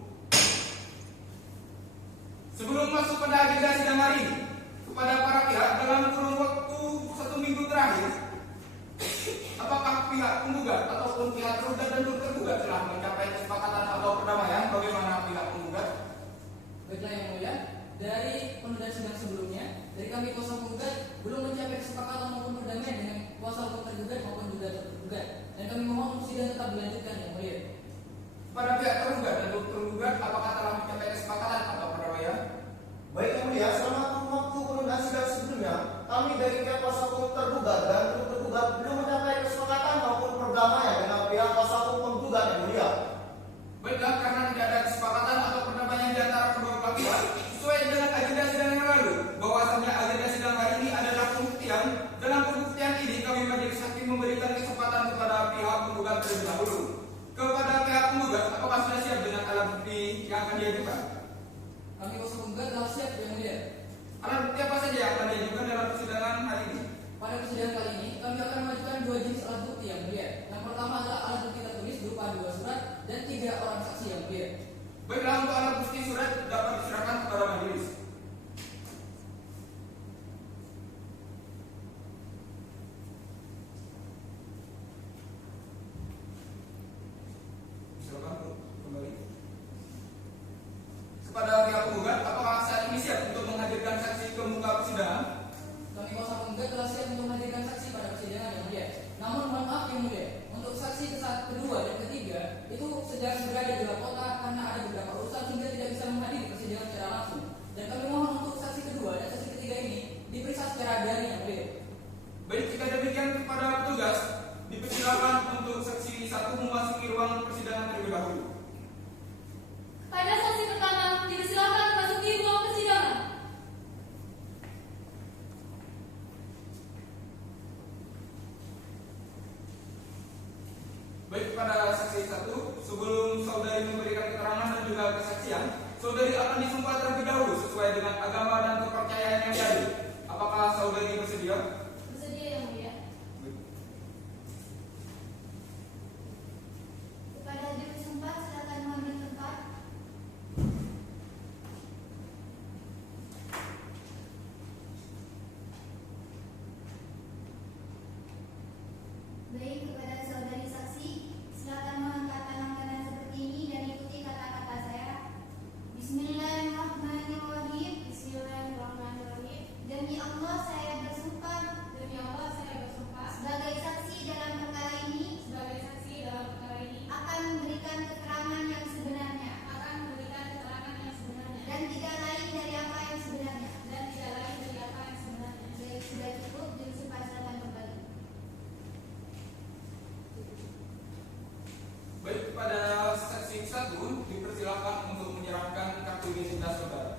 Sebelum masuk pada agenda sidang hari ini, kepada para pihak dalam kurun waktu 1 minggu terakhir, apakah pihak penggugat ataupun pihak tergugat dan tergugat telah mencapai kesepakatan atau perdamaian? Bagaimana pihak penggugat? Baiklah yang mulia, dari penundaan sidang sebelumnya, dari kami kuasa penggugat belum mencapai kesepakatan maupun perdamaian dengan kuasa hukum tergugat maupun juga tergugat, dan kami mohon sidang tetap dilanjutkan yang mulia. Pada pihak tergugat dan tergugat, apakah telah mencapai kesepakatan atau perdamaian? Baik yang mulia, selama waktu penundaan sidang sebelumnya, kami dari pihak kuasa hukum tergugat dan turut tergugat belum mencapai kesepakatan maupun perdamaian dengan pihak kuasa hukum penggugat yang mulia. Baiklah, karena tidak ada kesepakatan atau perdamaian di antara kedua belah pihak, sesuai dengan agenda sidang yang lalu, bahwasanya agenda sidang hari ini adalah pembuktian. Dalam pembuktian ini, kami majelis hakim memberikan kesempatan kepada pihak penggugat terlebih dahulu. Kepada pihak penggugat, apakah sudah siap dengan alat bukti yang akan diajukan? Kami kuasa penggugat telah siap yang mulia. Alat bukti apa saja yang akan diajukan dalam persidangan hari ini? Pada persidangan kali ini, kami akan mengajukan 2 jenis alat bukti yang mulia. Yang pertama adalah alat bukti tertulis berupa 2 surat dan 3 orang saksi yang mulia. Baiklah, untuk alat bukti surat dapat diserahkan kepada majelis. Silakan kembali. Kepada pihak penggugat, apakah saat ini siap untuk menghadirkan saksi ke muka persidangan? Kami kuasa penggugat telah siap untuk menghadirkan saksi pada persidangan yang mulia. Namun mohon maaf yang mulia, untuk saksi kedua dan ketiga itu sedang berada di luar kota karena ada beberapa urusan sehingga tidak bisa menghadiri persidangan secara langsung. Dan kami mohon untuk saksi kedua dan saksi ketiga ini diperiksa secara daring yang mulia. Baik, jika demikian kepada petugas dipersilakan untuk saksi 1 memasuki ruang persidangan terlebih dahulu. Pada saksi pertama, dipersilakan memasuki ruang persidangan. Baik, kepada saksi 1, sebelum saudari memberikan keterangan dan juga kesaksian, saudari akan disumpah terlebih dahulu sesuai dengan agama dan kepercayaan yang tadi. Apakah saudari bersedia? Bersedia yang mulia. Kepada juru sempat silakan mengambil tempat. Baik, kepada saudari saksi, silakan mengangkat tangan kanan seperti ini dan ikuti kata-kata saya. Bismillahirrahmanirrahim. satu dipersilakan untuk menyerahkan kartu identitas saudara.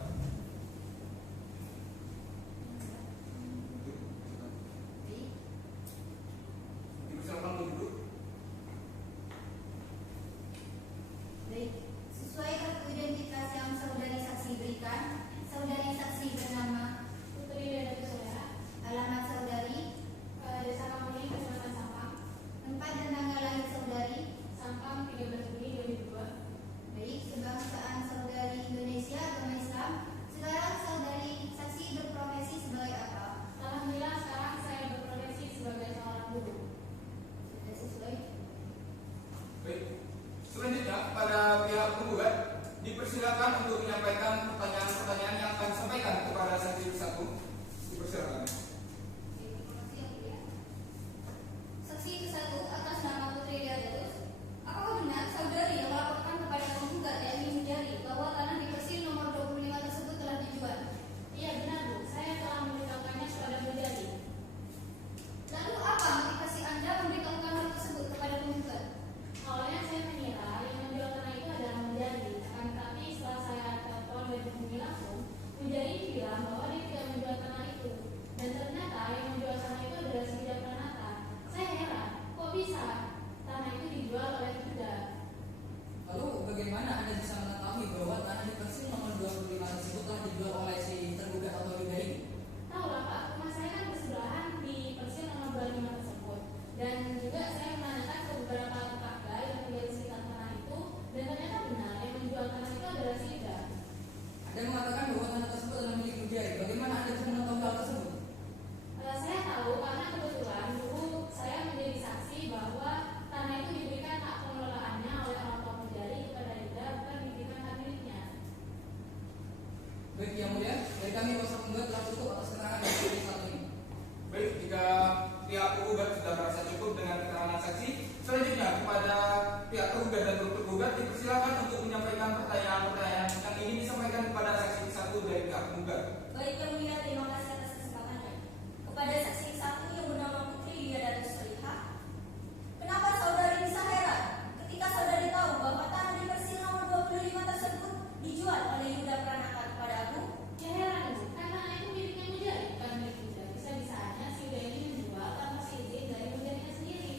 Dipersilakan untuk duduk. Baik, sesuai kartu identitas yang saudari saksi berikan, saudari saksi bernama Putri Dada Saudara, alamat saudari, Desa Kamuni, Kecamatan Sampang, tempat dan tanggal lahir saudari, Sampang 13 Juni 2002. baik, kebangsaan saudari Indonesia agama Islam. Sekarang saudari saksi berprofesi sebagai apa? Alhamdulillah sekarang saya berprofesi sebagai seorang guru. Sudah sesuai. Baik. Selanjutnya pada pihak penggugat dipersilakan untuk menyampaikan pertanyaan-pertanyaan yang akan disampaikan kepada saksi satu. Dipersilakan. Terima kasih yang mulia. Saksi ke-1 atas nama Putri Diadarus. Apakah benar saudari yang melaporkan kepada penggugat yakni Mujari bahwa tanah di Persil nomor 25 tersebut telah dijual? Iya benar Bu, saya telah memberitahukannya kepada Mujari. Lalu apa motivasi Anda memberitahukan hal tersebut kepada penggugat? Awalnya saya mengira yang menjual tanah itu adalah Mujari, akan tetapi setelah saya telepon dan hubungi langsung, Mujari bilang bahwa dia tidak menjual tanah itu. Dan ternyata yang menjual tanah itu adalah si Ida Pranata. Saya heran, kok bisa tanah itu dijual oleh Ida? Lalu bagaimana Anda bisa mengetahui bahwa tanah di Persil nomor 25 tersebut telah dijual oleh si tergugat atau Ida ini? Tahu lah Pak, rumah saya kan bersebelahan di Persil nomor 25 tersebut. Dan juga saya menanyakan ke beberapa tetangga yang tinggal di sekitar tanah itu, dan ternyata benar yang menjual tanah itu adalah si Ida. Anda mengatakan bahwa tanah tersebut adalah milik Mujari. Bagaimana Anda bisa mengetahui hal tersebut? Saya tahu karena kebetulan dulu saya menjadi saksi bahwa tanah itu diberikan hak pengelolaannya oleh orang tua Mujari kepada Ida, bukan diberikan hak miliknya. Baik, yang mulia, dari kami kuasa penggugat telah cukup atas keterangan dari saksi satu ini. Baik, jika pihak penggugat sudah merasa cukup dengan keterangan saksi, selanjutnya kepada pihak tergugat dan tergugat dipersilakan untuk menyampaikan pertanyaan-pertanyaan yang ingin disampaikan kepada saksi satu dari pihak penggugat. Baik yang mulia, terima kasih atas kesempatannya. Kepada saksi satu yang bernama Putri Diadarus Solihah, kenapa saudari bisa heran ketika saudari tahu bahwa tanah di Persil nomor 25 tersebut dijual oleh Yuda Pranata kepada Agung? Ya heran Bu, kan tanah itu miliknya Mujari, bukan milik Ida. Bisa-bisanya si Ida ini menjual tanpa si izin dari Mujarinya sendiri.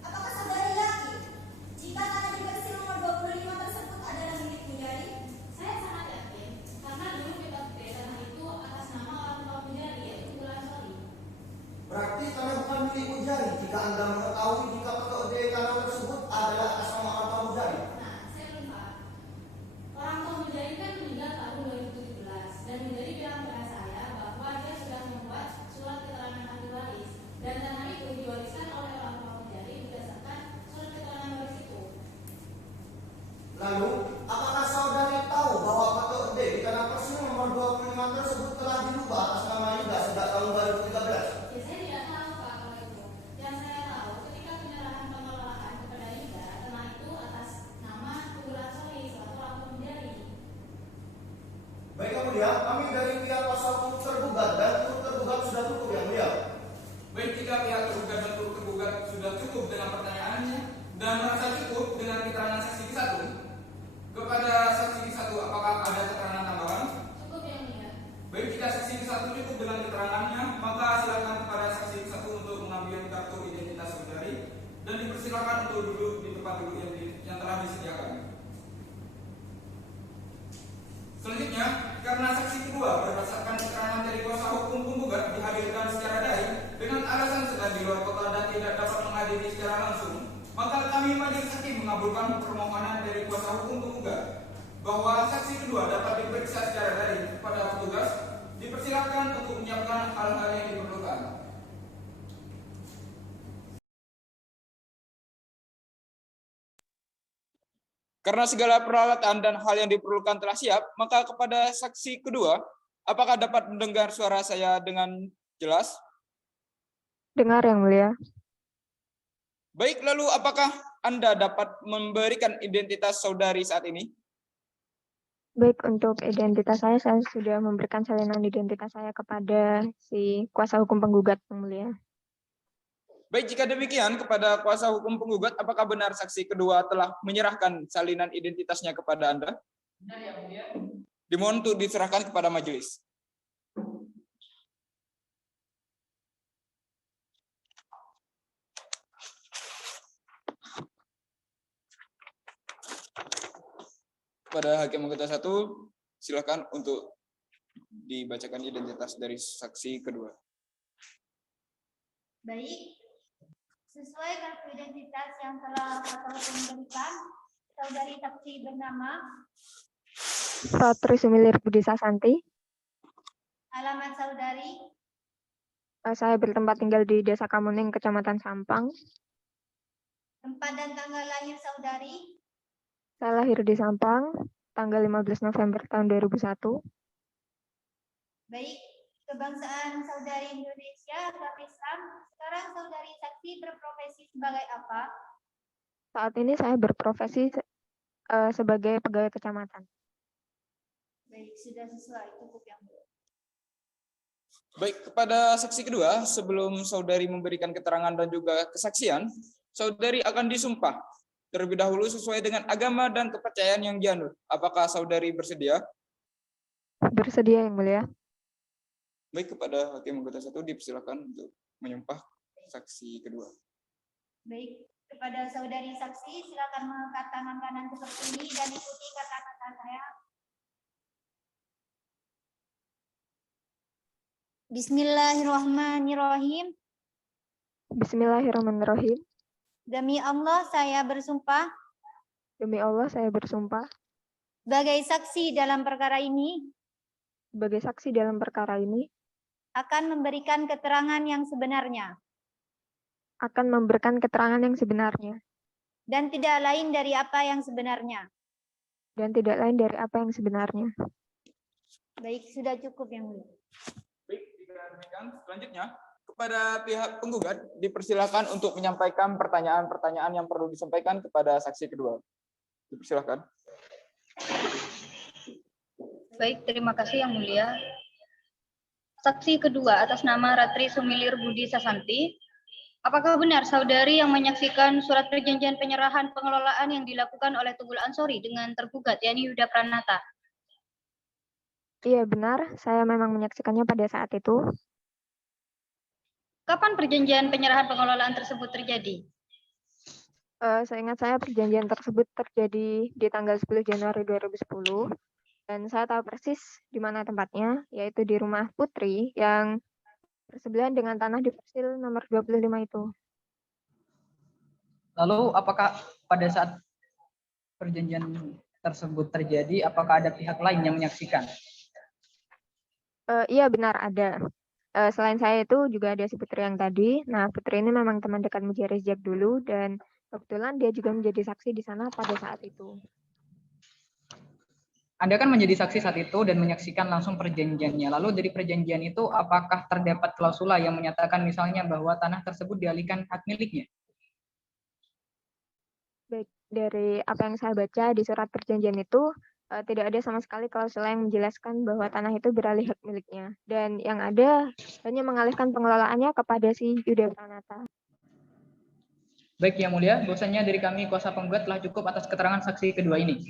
Apakah saudari yakin jika tanah di Persil nomor 25 tersebut adalah milik Mujari? Saya sangat yakin karena dulu PKP tanah itu atas nama orang tua Mujari yaitu Bulan Soli. Berarti tanah bukan milik Mujari jika Anda mengetahui jika PTOD tanah tersebut adalah atas nama orang tua Mujari. Nah, saya belum paham. Orang tua Mujari kan meninggal tahun 2017 dan Mujari bilang kepada saya bahwa dia sudah membuat surat keterangan ahli waris dan tanah itu diwariskan oleh orang tua Mujari berdasarkan surat keterangan waris itu. Lalu, apakah saudari tahu bahwa PTOD di tanah Persil nomor 25 tersebut telah dirubah atas nama Yuda sejak tahun 2013? Ya saya tidak tahu Pak kalau itu. Yang saya tahu ketika penyerahan pengelolaan kepada Ida, tanah itu atas nama Bulan Soli selaku orang tua Mujari. Baik yang mulia, kami dari pihak kuasa hukum tergugat dan turut tergugat sudah cukup yang mulia. Baik, jika pihak tergugat dan turut tergugat sudah cukup dengan pertanyaannya dan merasa cukup dengan keterangan saksi satu, kepada saksi satu apakah ada keterangan tambahan? Cukup yang mulia. Baik, jika saksi satu cukup dengan keterangannya, maka silakan kepada saksi satu untuk mengambil kartu identitas saudari dan dipersilakan untuk duduk di tempat duduk yang telah disediakan. Selanjutnya, karena saksi kedua berdasarkan keterangan dari kuasa hukum penggugat dihadirkan secara daring dengan alasan sedang di luar kota dan tidak dapat menghadiri secara langsung, maka kami majelis hakim mengabulkan permohonan dari kuasa hukum penggugat bahwa saksi kedua dapat diperiksa secara daring kepada petugas. Dipersilakan untuk menyiapkan hal-hal yang diperlukan. Karena segala peralatan dan hal yang diperlukan telah siap, maka kepada saksi kedua, apakah dapat mendengar suara saya dengan jelas? Dengar yang mulia. Baik, lalu apakah Anda dapat memberikan identitas saudari saat ini? Baik, untuk identitas saya sudah memberikan salinan identitas saya kepada si kuasa hukum penggugat yang mulia. Baik, jika demikian kepada kuasa hukum penggugat, apakah benar saksi kedua telah menyerahkan salinan identitasnya kepada Anda? Benar yang mulia. Dimohon untuk diserahkan kepada majelis. Kepada hakim anggota 1, silakan untuk dibacakan identitas dari saksi kedua. Baik, sesuai kartu identitas yang telah kuasa hukum berikan, saudari saksi bernama, Ratri Sumilir Budi Sasanti. alamat saudari, Saya bertempat tinggal di Desa Kamuning, Kecamatan Sampang. tempat dan tanggal lahir saudari, Saya lahir di Sampang, tanggal 15 November tahun 2001. baik, kebangsaan saudari Indonesia, agama Islam. Sekarang saudari saksi berprofesi sebagai apa? Saat ini saya berprofesi sebagai pegawai kecamatan. Baik, sudah sesuai, cukup yang mulia. Baik, kepada saksi kedua, sebelum saudari memberikan keterangan dan juga kesaksian, saudari akan disumpah terlebih dahulu sesuai dengan agama dan kepercayaan yang dianut. Apakah saudari bersedia? Bersedia yang mulia. Baik, kepada hakim anggota 1 dipersilakan untuk menyumpah saksi kedua. Baik, kepada saudari saksi silakan mengangkat tangan kanan seperti ini dan ikuti kata-kata saya. Bismillahirrahmanirrahim. Bismillahirrahmanirrahim. Demi Allah saya bersumpah Demi Allah saya bersumpah sebagai saksi dalam perkara ini sebagai saksi dalam perkara ini akan memberikan keterangan yang sebenarnya akan memberikan keterangan yang sebenarnya dan tidak lain dari apa yang sebenarnya. dan tidak lain dari apa yang sebenarnya. Baik, sudah cukup yang mulia. Baik, jika demikian, selanjutnya kepada pihak penggugat dipersilakan untuk menyampaikan pertanyaan-pertanyaan yang perlu disampaikan kepada saksi kedua. Dipersilakan. Baik, terima kasih yang mulia. Saksi kedua atas nama Ratri Sumilir Budi Sasanti. Apakah benar saudari yang menyaksikan surat perjanjian penyerahan pengelolaan yang dilakukan oleh Tunggul Ansori dengan tergugat, yakni Yuda Pranata? Iya benar, saya memang menyaksikannya pada saat itu. Kapan perjanjian penyerahan pengelolaan tersebut terjadi? Seingat saya perjanjian tersebut terjadi di tanggal 10 Januari 2010 dan saya tahu persis di mana tempatnya, yaitu di rumah Putri yang bersebelahan dengan tanah di Persil nomor 25 itu. Lalu apakah pada saat perjanjian tersebut terjadi, apakah ada pihak lain yang menyaksikan? Iya benar ada. Selain saya itu juga ada si Putri yang tadi. Nah Putri ini memang teman dekat Mujahid sejak dulu dan kebetulan dia juga menjadi saksi di sana pada saat itu. Anda kan menjadi saksi saat itu dan menyaksikan langsung perjanjiannya. Lalu dari perjanjian itu apakah terdapat klausula yang menyatakan misalnya bahwa tanah tersebut dialihkan hak miliknya? Baik, dari apa yang saya baca di surat perjanjian itu tidak ada sama sekali klausula yang menjelaskan bahwa tanah itu beralih hak miliknya. Dan yang ada hanya mengalihkan pengelolaannya kepada si Yuda Pranata. Baik yang mulia, bahwasanya dari kami kuasa penggugat telah cukup atas keterangan saksi kedua ini.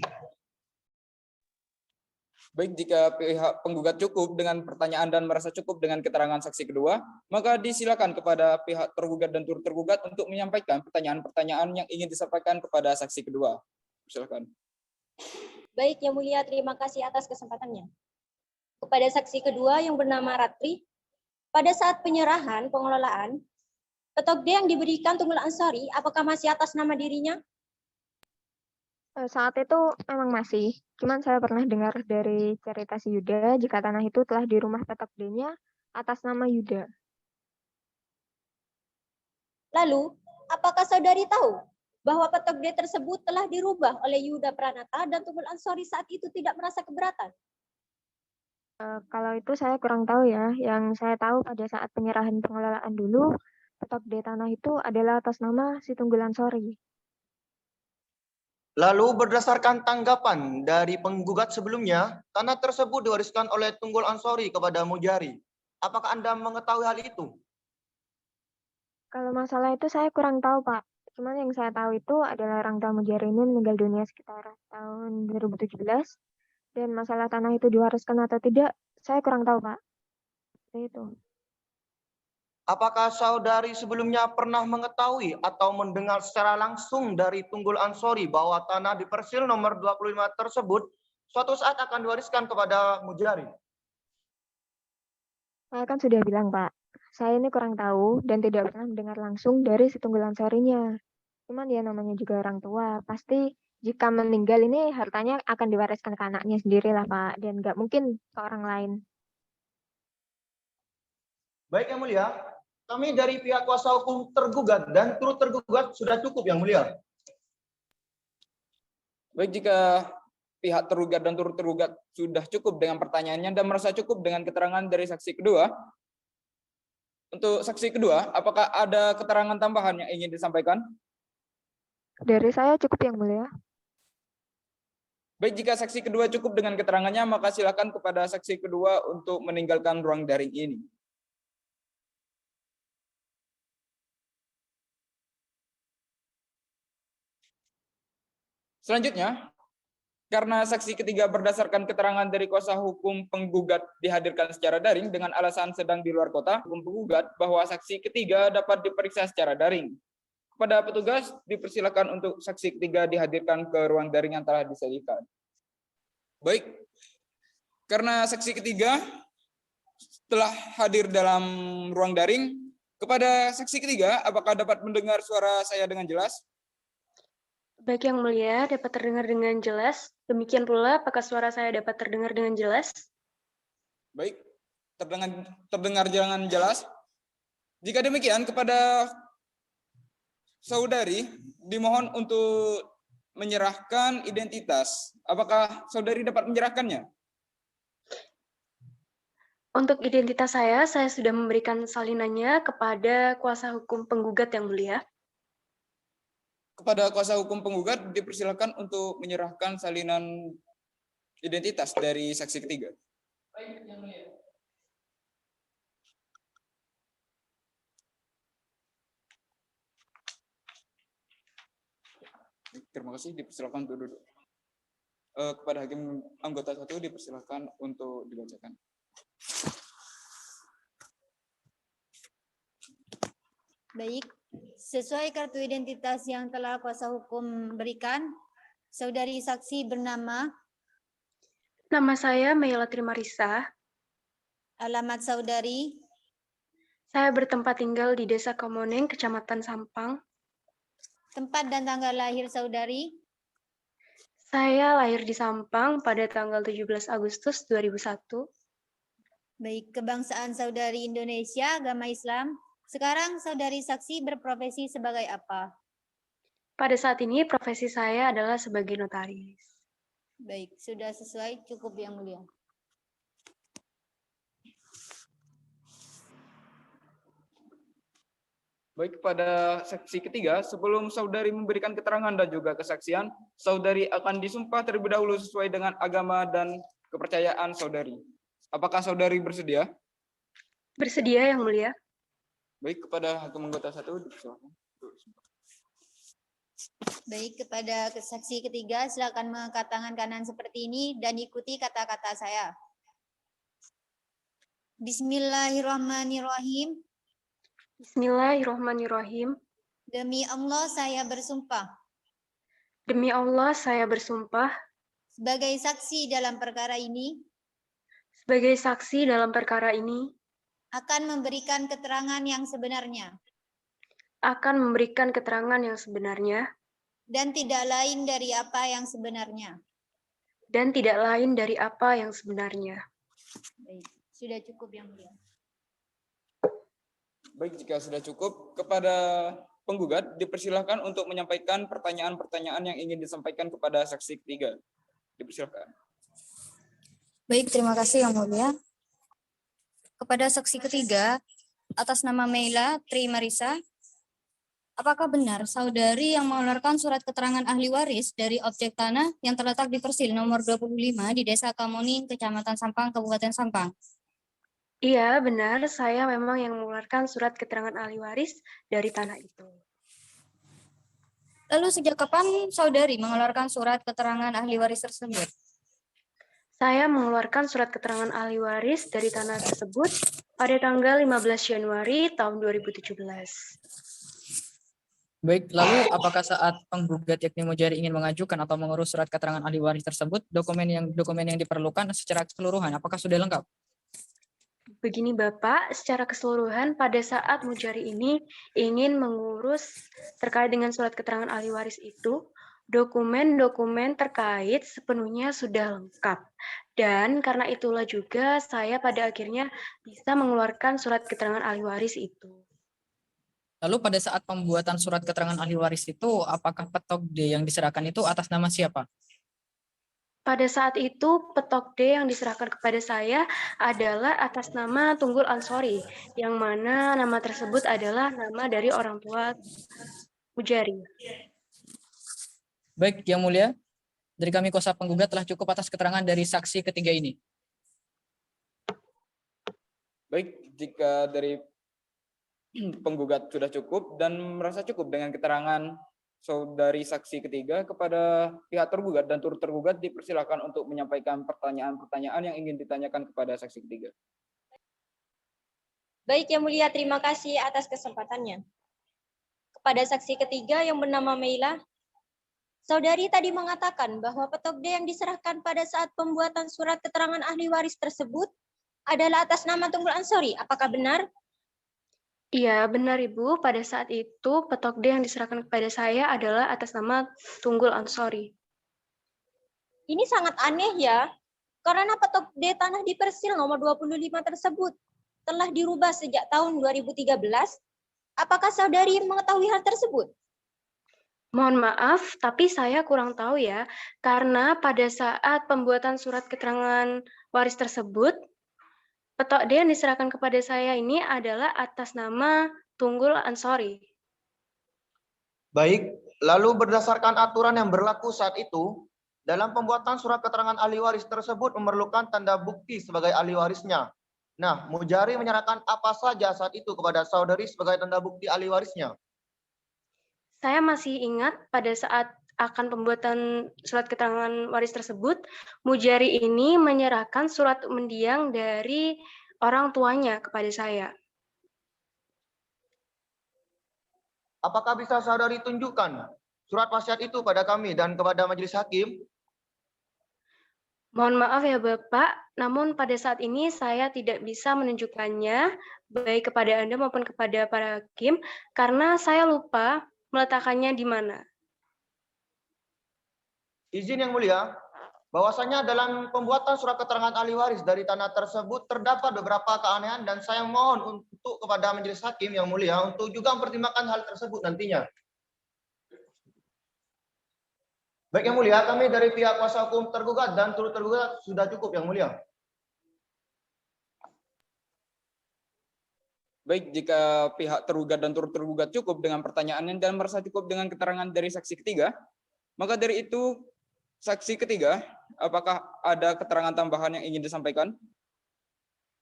Baik, jika pihak penggugat cukup dengan pertanyaan dan merasa cukup dengan keterangan saksi kedua, maka disilakan kepada pihak tergugat dan turut tergugat untuk menyampaikan pertanyaan-pertanyaan yang ingin disampaikan kepada saksi kedua. Silakan. Baik, Yang Mulia, terima kasih atas kesempatannya. Kepada saksi kedua yang bernama Ratri, pada saat penyerahan pengelolaan, petok D yang diberikan Tunggul Ansori, apakah masih atas nama dirinya? Saat itu memang masih, cuman saya pernah dengar dari cerita si Yuda jika tanah itu telah di rumah petok D-nya atas nama Yuda. Lalu, apakah saudari tahu bahwa petok D tersebut telah dirubah oleh Yuda Pranata dan Tunggul Ansori saat itu tidak merasa keberatan? Kalau itu saya kurang tahu ya. Yang saya tahu pada saat penyerahan pengelolaan dulu, petok D tanah itu adalah atas nama si Tunggul Ansori. Lalu berdasarkan tanggapan dari penggugat sebelumnya, tanah tersebut diwariskan oleh Tunggul Ansori kepada Mujari. Apakah Anda mengetahui hal itu? Kalau masalah itu saya kurang tahu, Pak. Cuman yang saya tahu itu adalah orang tua Mujari ini meninggal dunia sekitar tahun 2017. Dan masalah tanah itu diwariskan atau tidak, saya kurang tahu, Pak. Seperti itu. Apakah saudari sebelumnya pernah mengetahui atau mendengar secara langsung dari Tunggul Ansori bahwa tanah di Persil nomor 25 tersebut suatu saat akan diwariskan kepada Mujari? Saya kan sudah bilang, Pak. Saya ini kurang tahu dan tidak pernah mendengar langsung dari si Tunggul Ansorinya. Cuman ya namanya juga orang tua. Pasti jika meninggal ini hartanya akan diwariskan ke anaknya sendiri lah, Pak. Dan nggak mungkin ke orang lain. Baik Yang Mulia, kami dari pihak kuasa hukum tergugat dan turut tergugat sudah cukup Yang Mulia. Baik, jika pihak tergugat dan turut tergugat sudah cukup dengan pertanyaannya dan merasa cukup dengan keterangan dari saksi kedua, untuk saksi kedua, apakah ada keterangan tambahan yang ingin disampaikan? Dari saya cukup, Yang Mulia. Baik, jika saksi kedua cukup dengan keterangannya, maka silakan kepada saksi kedua untuk meninggalkan ruang daring ini. Selanjutnya, karena saksi ketiga berdasarkan keterangan dari kuasa hukum penggugat dihadirkan secara daring dengan alasan sedang di luar kota, hukum penggugat bahwa saksi ketiga dapat diperiksa secara daring. Kepada petugas, dipersilakan untuk saksi ketiga dihadirkan ke ruang daring yang telah disediakan. Baik, karena saksi ketiga telah hadir dalam ruang daring, kepada saksi ketiga, apakah dapat mendengar suara saya dengan jelas? Baik Yang Mulia, dapat terdengar dengan jelas. Demikian pula, apakah suara saya dapat terdengar dengan jelas? Baik, terdengar dengan jelas. Jika demikian, kepada saudari dimohon untuk menyerahkan identitas. Apakah saudari dapat menyerahkannya? Untuk identitas saya sudah memberikan salinannya kepada kuasa hukum penggugat Yang Mulia. Kepada kuasa hukum penggugat dipersilakan untuk menyerahkan salinan identitas dari saksi ketiga. Baik, Yang Mulia. Terima kasih, dipersilakan untuk duduk. Kepada hakim anggota 1 dipersilakan untuk dibacakan. Baik, sesuai kartu identitas yang telah kuasa hukum berikan, saudari saksi bernama. Nama saya Mayla Trimarisa. Alamat saudari. Saya bertempat tinggal di Desa Komoneng, Kecamatan Sampang. Tempat dan tanggal lahir saudari. Saya lahir di Sampang pada tanggal 17 Agustus 2001. Baik, kebangsaan saudari Indonesia, agama Islam. Sekarang saudari saksi berprofesi sebagai apa? Pada saat ini profesi saya adalah sebagai notaris. Baik, sudah sesuai, cukup Yang Mulia. Baik, pada saksi ketiga, sebelum saudari memberikan keterangan dan juga kesaksian, saudari akan disumpah terlebih dahulu sesuai dengan agama dan kepercayaan saudari. Apakah saudari bersedia? Bersedia Yang Mulia. Baik, kepada hakim anggota 1 silakan. Baik, kepada saksi ketiga silakan mengangkat tangan kanan seperti ini dan ikuti kata-kata saya. Bismillahirrahmanirrahim. Bismillahirrahmanirrahim. Demi Allah saya bersumpah. Demi Allah saya bersumpah. Sebagai saksi dalam perkara ini. Sebagai saksi dalam perkara ini. Akan memberikan keterangan yang sebenarnya. Akan memberikan keterangan yang sebenarnya. Dan tidak lain dari apa yang sebenarnya. Dan tidak lain dari apa yang sebenarnya. Baik, sudah cukup Yang Mulia. Baik, jika sudah cukup, kepada penggugat dipersilahkan untuk menyampaikan pertanyaan-pertanyaan yang ingin disampaikan kepada saksi ketiga. Dipersilahkan. Baik, terima kasih Yang Mulia. Kepada saksi ketiga, atas nama Mayla Trimarisa, apakah benar saudari yang mengeluarkan surat keterangan ahli waris dari objek tanah yang terletak di Persil nomor 25 di Desa Kamoning, Kecamatan Sampang, Kabupaten Sampang? Iya, benar. Saya memang yang mengeluarkan surat keterangan ahli waris dari tanah itu. Lalu sejak kapan saudari mengeluarkan surat keterangan ahli waris tersebut? Saya mengeluarkan surat keterangan ahli waris dari tanah tersebut pada tanggal 15 Januari tahun 2017. Baik, lalu apakah saat penggugat yakni Mujari ingin mengajukan atau mengurus surat keterangan ahli waris tersebut, dokumen yang diperlukan secara keseluruhan apakah sudah lengkap? Begini Bapak, secara keseluruhan pada saat Mujari ini ingin mengurus terkait dengan surat keterangan ahli waris itu, dokumen-dokumen terkait sepenuhnya sudah lengkap. Dan karena itulah juga saya pada akhirnya bisa mengeluarkan surat keterangan ahli waris itu. Lalu pada saat pembuatan surat keterangan ahli waris itu, apakah petok D yang diserahkan itu atas nama siapa? Pada saat itu, petok D yang diserahkan kepada saya adalah atas nama Tunggul Ansori, yang mana nama tersebut adalah nama dari orang tua Mujari. Baik, Yang Mulia, dari kami kuasa penggugat telah cukup atas keterangan dari saksi ketiga ini. Baik, jika dari penggugat sudah cukup dan merasa cukup dengan keterangan saudari saksi ketiga, kepada pihak tergugat dan turut tergugat dipersilakan untuk menyampaikan pertanyaan-pertanyaan yang ingin ditanyakan kepada saksi ketiga. Baik, Yang Mulia, terima kasih atas kesempatannya. Kepada saksi ketiga yang bernama Meila, saudari tadi mengatakan bahwa petok D yang diserahkan pada saat pembuatan surat keterangan ahli waris tersebut adalah atas nama Tunggul Ansori. Apakah benar? Iya, benar Ibu. Pada saat itu, petok D yang diserahkan kepada saya adalah atas nama Tunggul Ansori. Ini sangat aneh ya, karena petok D tanah di Persil nomor 25 tersebut telah dirubah sejak tahun 2013. Apakah saudari mengetahui hal tersebut? Mohon maaf, tapi saya kurang tahu ya, karena pada saat pembuatan surat keterangan waris tersebut, petok D yang diserahkan kepada saya ini adalah atas nama Tunggul Ansori. Baik, lalu berdasarkan aturan yang berlaku saat itu, dalam pembuatan surat keterangan ahli waris tersebut memerlukan tanda bukti sebagai ahli warisnya. Nah, Mujari menyerahkan apa saja saat itu kepada saudari sebagai tanda bukti ahli warisnya? Saya masih ingat pada saat akan pembuatan surat keterangan waris tersebut, Mujari ini menyerahkan surat mendiang dari orang tuanya kepada saya. Apakah bisa saudari tunjukkan surat wasiat itu pada kami dan kepada majelis hakim? Mohon maaf ya Bapak, namun pada saat ini saya tidak bisa menunjukkannya baik kepada Anda maupun kepada para hakim karena saya lupa meletakkannya di mana. Izin Yang Mulia, bahwasanya dalam pembuatan surat keterangan ahli waris dari tanah tersebut terdapat beberapa keanehan dan saya mohon untuk kepada majelis hakim Yang Mulia untuk juga mempertimbangkan hal tersebut nantinya. Baik Yang Mulia, kami dari pihak kuasa hukum tergugat dan turut tergugat sudah cukup Yang Mulia. Baik, jika pihak tergugat dan turut tergugat cukup dengan pertanyaannya dan merasa cukup dengan keterangan dari saksi ketiga, maka dari itu saksi ketiga, apakah ada keterangan tambahan yang ingin disampaikan?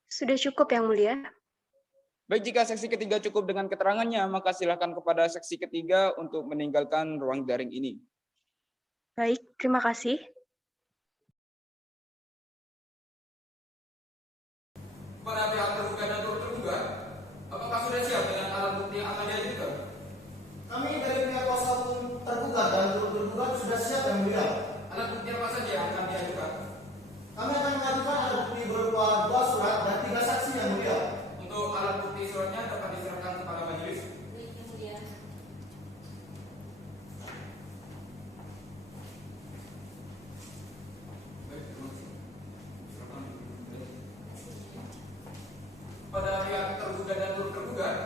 Sudah cukup Yang Mulia. Baik, jika saksi ketiga cukup dengan keterangannya, maka silakan kepada saksi ketiga untuk meninggalkan ruang daring ini. Baik, terima kasih. Kepada pihak tergugat dan turut tergugat, apakah sudah siap dengan alat bukti yang akan diajukan? Kami dari pihak kuasa hukum tergugat dan turut tergugat sudah siap Yang Mulia. Alat bukti apa saja yang akan diajukan? Kami akan mengajukan alat bukti berupa 2 surat dan 3 saksi Yang Mulia. Untuk alat bukti suratnya dapat diserahkan kepada majelis. Baik, Yang Mulia. Pada pihak tergugat dan turut tergugat,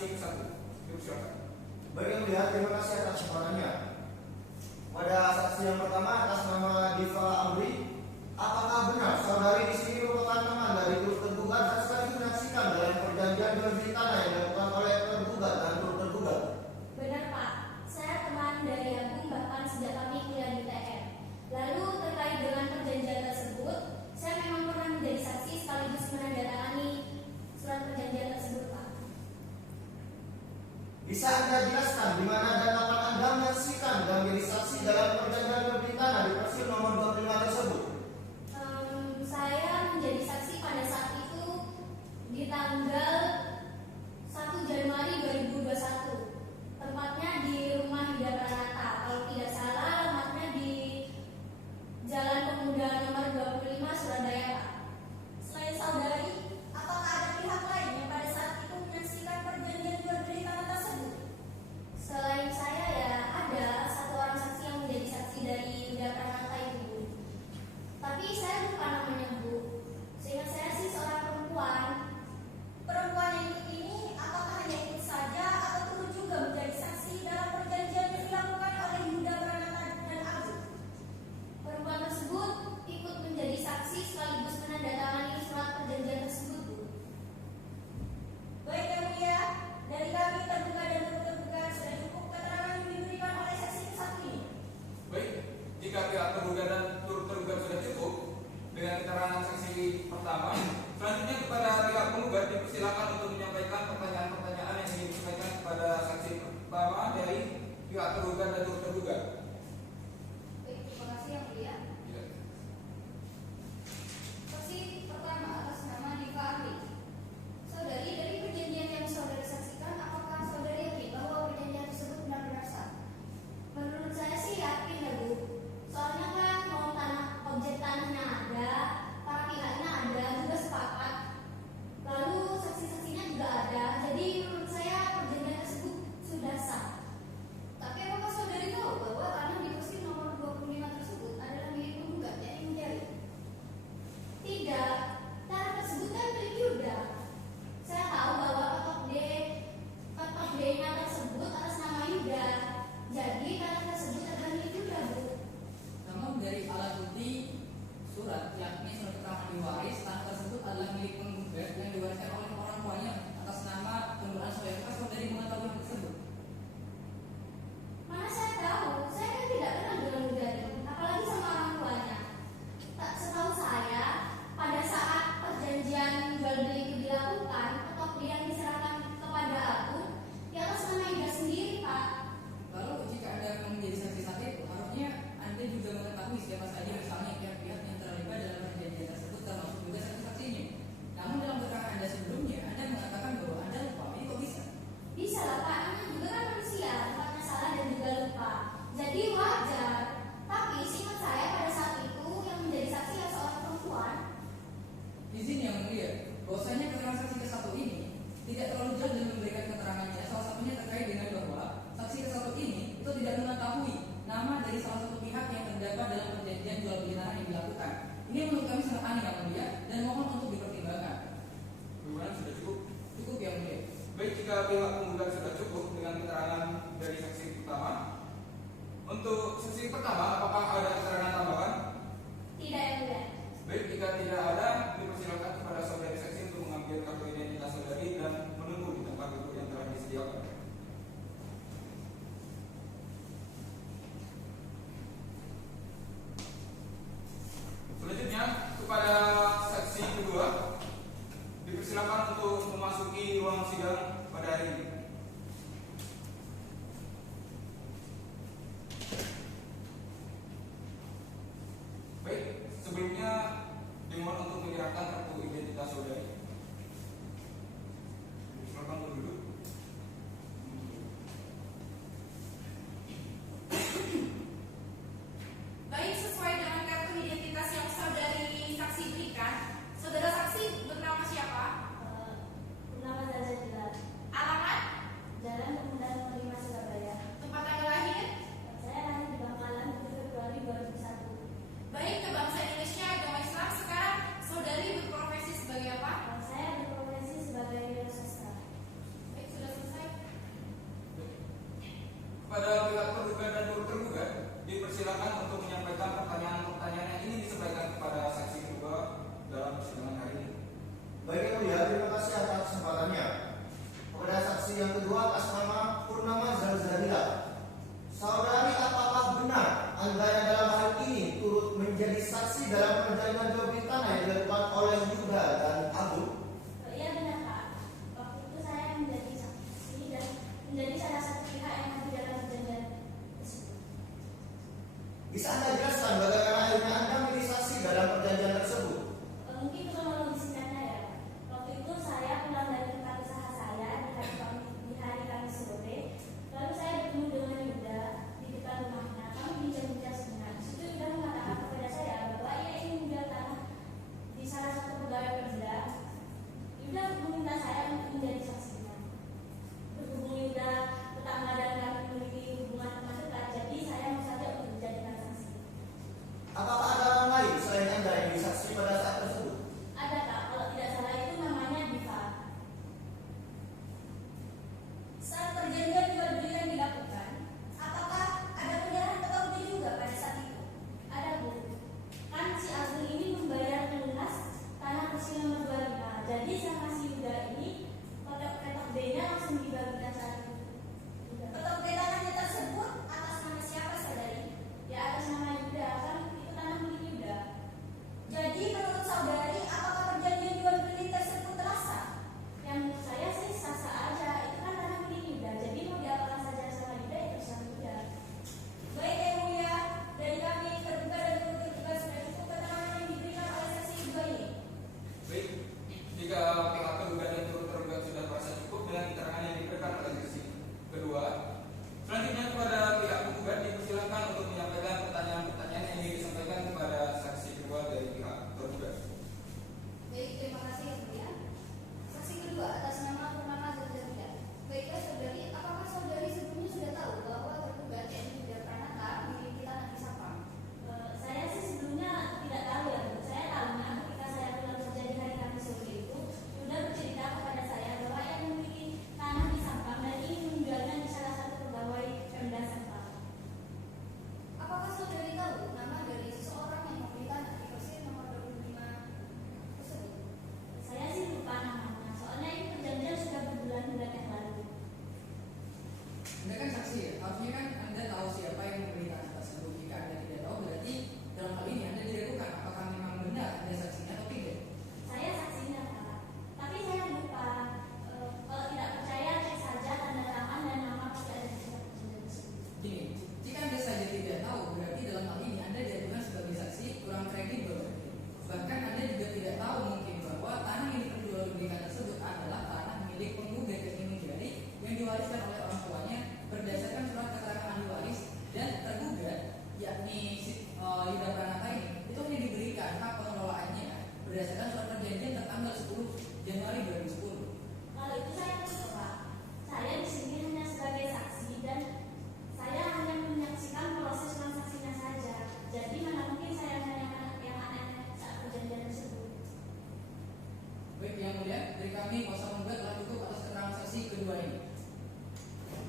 saksi ke-1. Dipersilakan. Baik yang mulia, terima kasih atas kesempatannya. Pada saksi yang pertama atas nama Diva Amri, apakah benar saudari di sini merupakan teman dari turut tergugat dan sekaligus menyaksikan dalam perjanjian jual beli tanah yang dilakukan oleh tergugat dan turut tergugat? Benar Pak, saya teman dari Agung bahkan sejak kami kuliah di TN. Lalu terkait dengan perjanjian tersebut, saya memang pernah menjadi saksi sekaligus menandatangani surat perjanjian tersebut Pak. Bisa Anda jelaskan di mana dan kapan Anda menyaksikan dan menjadi saksi dalam perjanjian jual beli tanah di Persil nomor 25 tersebut? Saya menjadi saksi pada saat itu di tanggal 1 Januari 2021. Tempatnya di Rumah Hida Pranata. Kalau tidak salah, alamatnya di Jalan Pemuda nomor 25 Surabaya Pak. Selain saudari, apakah ada pihak lain yang pada saat itu menyaksikan perjanjian jual beli tanah tersebut? Selain saya ya ada satu orang saksi yang menjadi saksi dari Hida Pranata itu. Tapi saya lupa namanya Bu. Seingat saya sih seorang perempuan. Perempuan yang ikut ini apakah hanya ikut saja atau turut juga menjadi saksi dalam perjanjian yang dilakukan oleh Yuda Pranata dan Agung? Perempuan tersebut ikut menjadi saksi sekaligus menandatangani surat perjanjian tersebut Bu. Baik yang mulia, dari kami terduga dan terduga sudah cukup keterangan yang diberikan oleh saksi ke-1 ini. Baik, jika pihak terduga dan turut tergugat sudah cukup dengan keterangan saksi pertama, selanjutnya kepada pihak penggugat dipersilakan untuk menyampaikan pertanyaan-pertanyaan yang ingin disampaikan kepada saksi pertama dari pihak terduga dan turut tergugat. Baik, terima kasih yang mulia. Ya. Saksi pertama atas nama Diva Amri. Saudari, dari perjanjian yang saudari saksikan, apakah saudari yakin bahwa perjanjian tersebut benar-benar sah? Menurut saya sih yakin ya Bu. Soalnya kan mau objek tanahnya ada, para pihaknya ada, juga sepakat. Lalu saksi-saksinya juga ada. Jadi menurut saya perjanjian tersebut sudah sah. Tapi apakah saudari tahu bahwa tanah di Persil nomor 25 tersebut adalah milik penggugat yakni Mujari? Tidak, tanah tersebut kan milik Yuda. Saya tahu bahwa ketok D-nya tersebut atas nama Yuda. Jadi tanah tersebut adalah milik Yuda Bu. Namun dari alat bukti surat yakni surat keterangan ahli waris, tanah tersebut adalah milik penggugat yang diwariskan oleh orang tuanya atas nama penggunaan saudara. Saudari mengetahui hal tersebut? Mana saya tahu, saya kan tidak kenal dengan Mujari, apalagi sama orang tuanya. Tak setahu saya, pada saat perjanjian jual beli itu dilakukan, ketok D yang diserahkan kepada Agung, di atas nama Yuda sendiri Pak. Lalu jika Anda memang menjadi saksi saat itu, harusnya Anda juga mengetahui siapa saja misalnya pihak-pihak yang terlibat dalam perjanjian tersebut termasuk juga saksi-saksinya. Namun dalam keterangan Anda sebelumnya, Anda mengatakan bahwa Anda lupa. Ini kok bisa? Bisa lah Pak, namanya juga kan manusia, tempatnya salah dan juga lupa. Jadi wajar. Tapi seingat saya pada saat itu yang menjadi saksi adalah seorang perempuan. Izin yang mulia, bahwasanya keterangan saksi ke-1 ini tidak terlalu jelas dalam memberikan keterangannya. Salah satunya terkait dengan bahwa saksi ke-1 ini itu tidak mengetahui nama dari salah satu pihak yang terdapat dalam perjanjian jual beli tanah yang dilakukan. Ini menurut kami sangat aneh yang mulia dan mohon untuk dipertimbangkan. Bagaimana, sudah cukup? Cukup yang mulia. Baik, jika pihak penggugat sudah cukup dengan keterangan dari saksi pertama, untuk saksi pertama apakah ada keterangan tambahan? Tidak yang mulia. Baik, jika tidak ada, dipersilakan kepada saudari saksi untuk mengambil kartu identitas saudari dan menunggu di tempat duduk yang telah disediakan. Selanjutnya kepada saksi kedua dipersilakan untuk memasuki ruang sidang pada hari ini. Baik, sebelumnya dimohon untuk menyerahkan kartu identitas saudari. Silakan untuk duduk. Baik, sesuai dengan kartu identitas yang saudari saksi berikan, saudara saksi bernama siapa? Bernama Zaza Jilat. Alamat?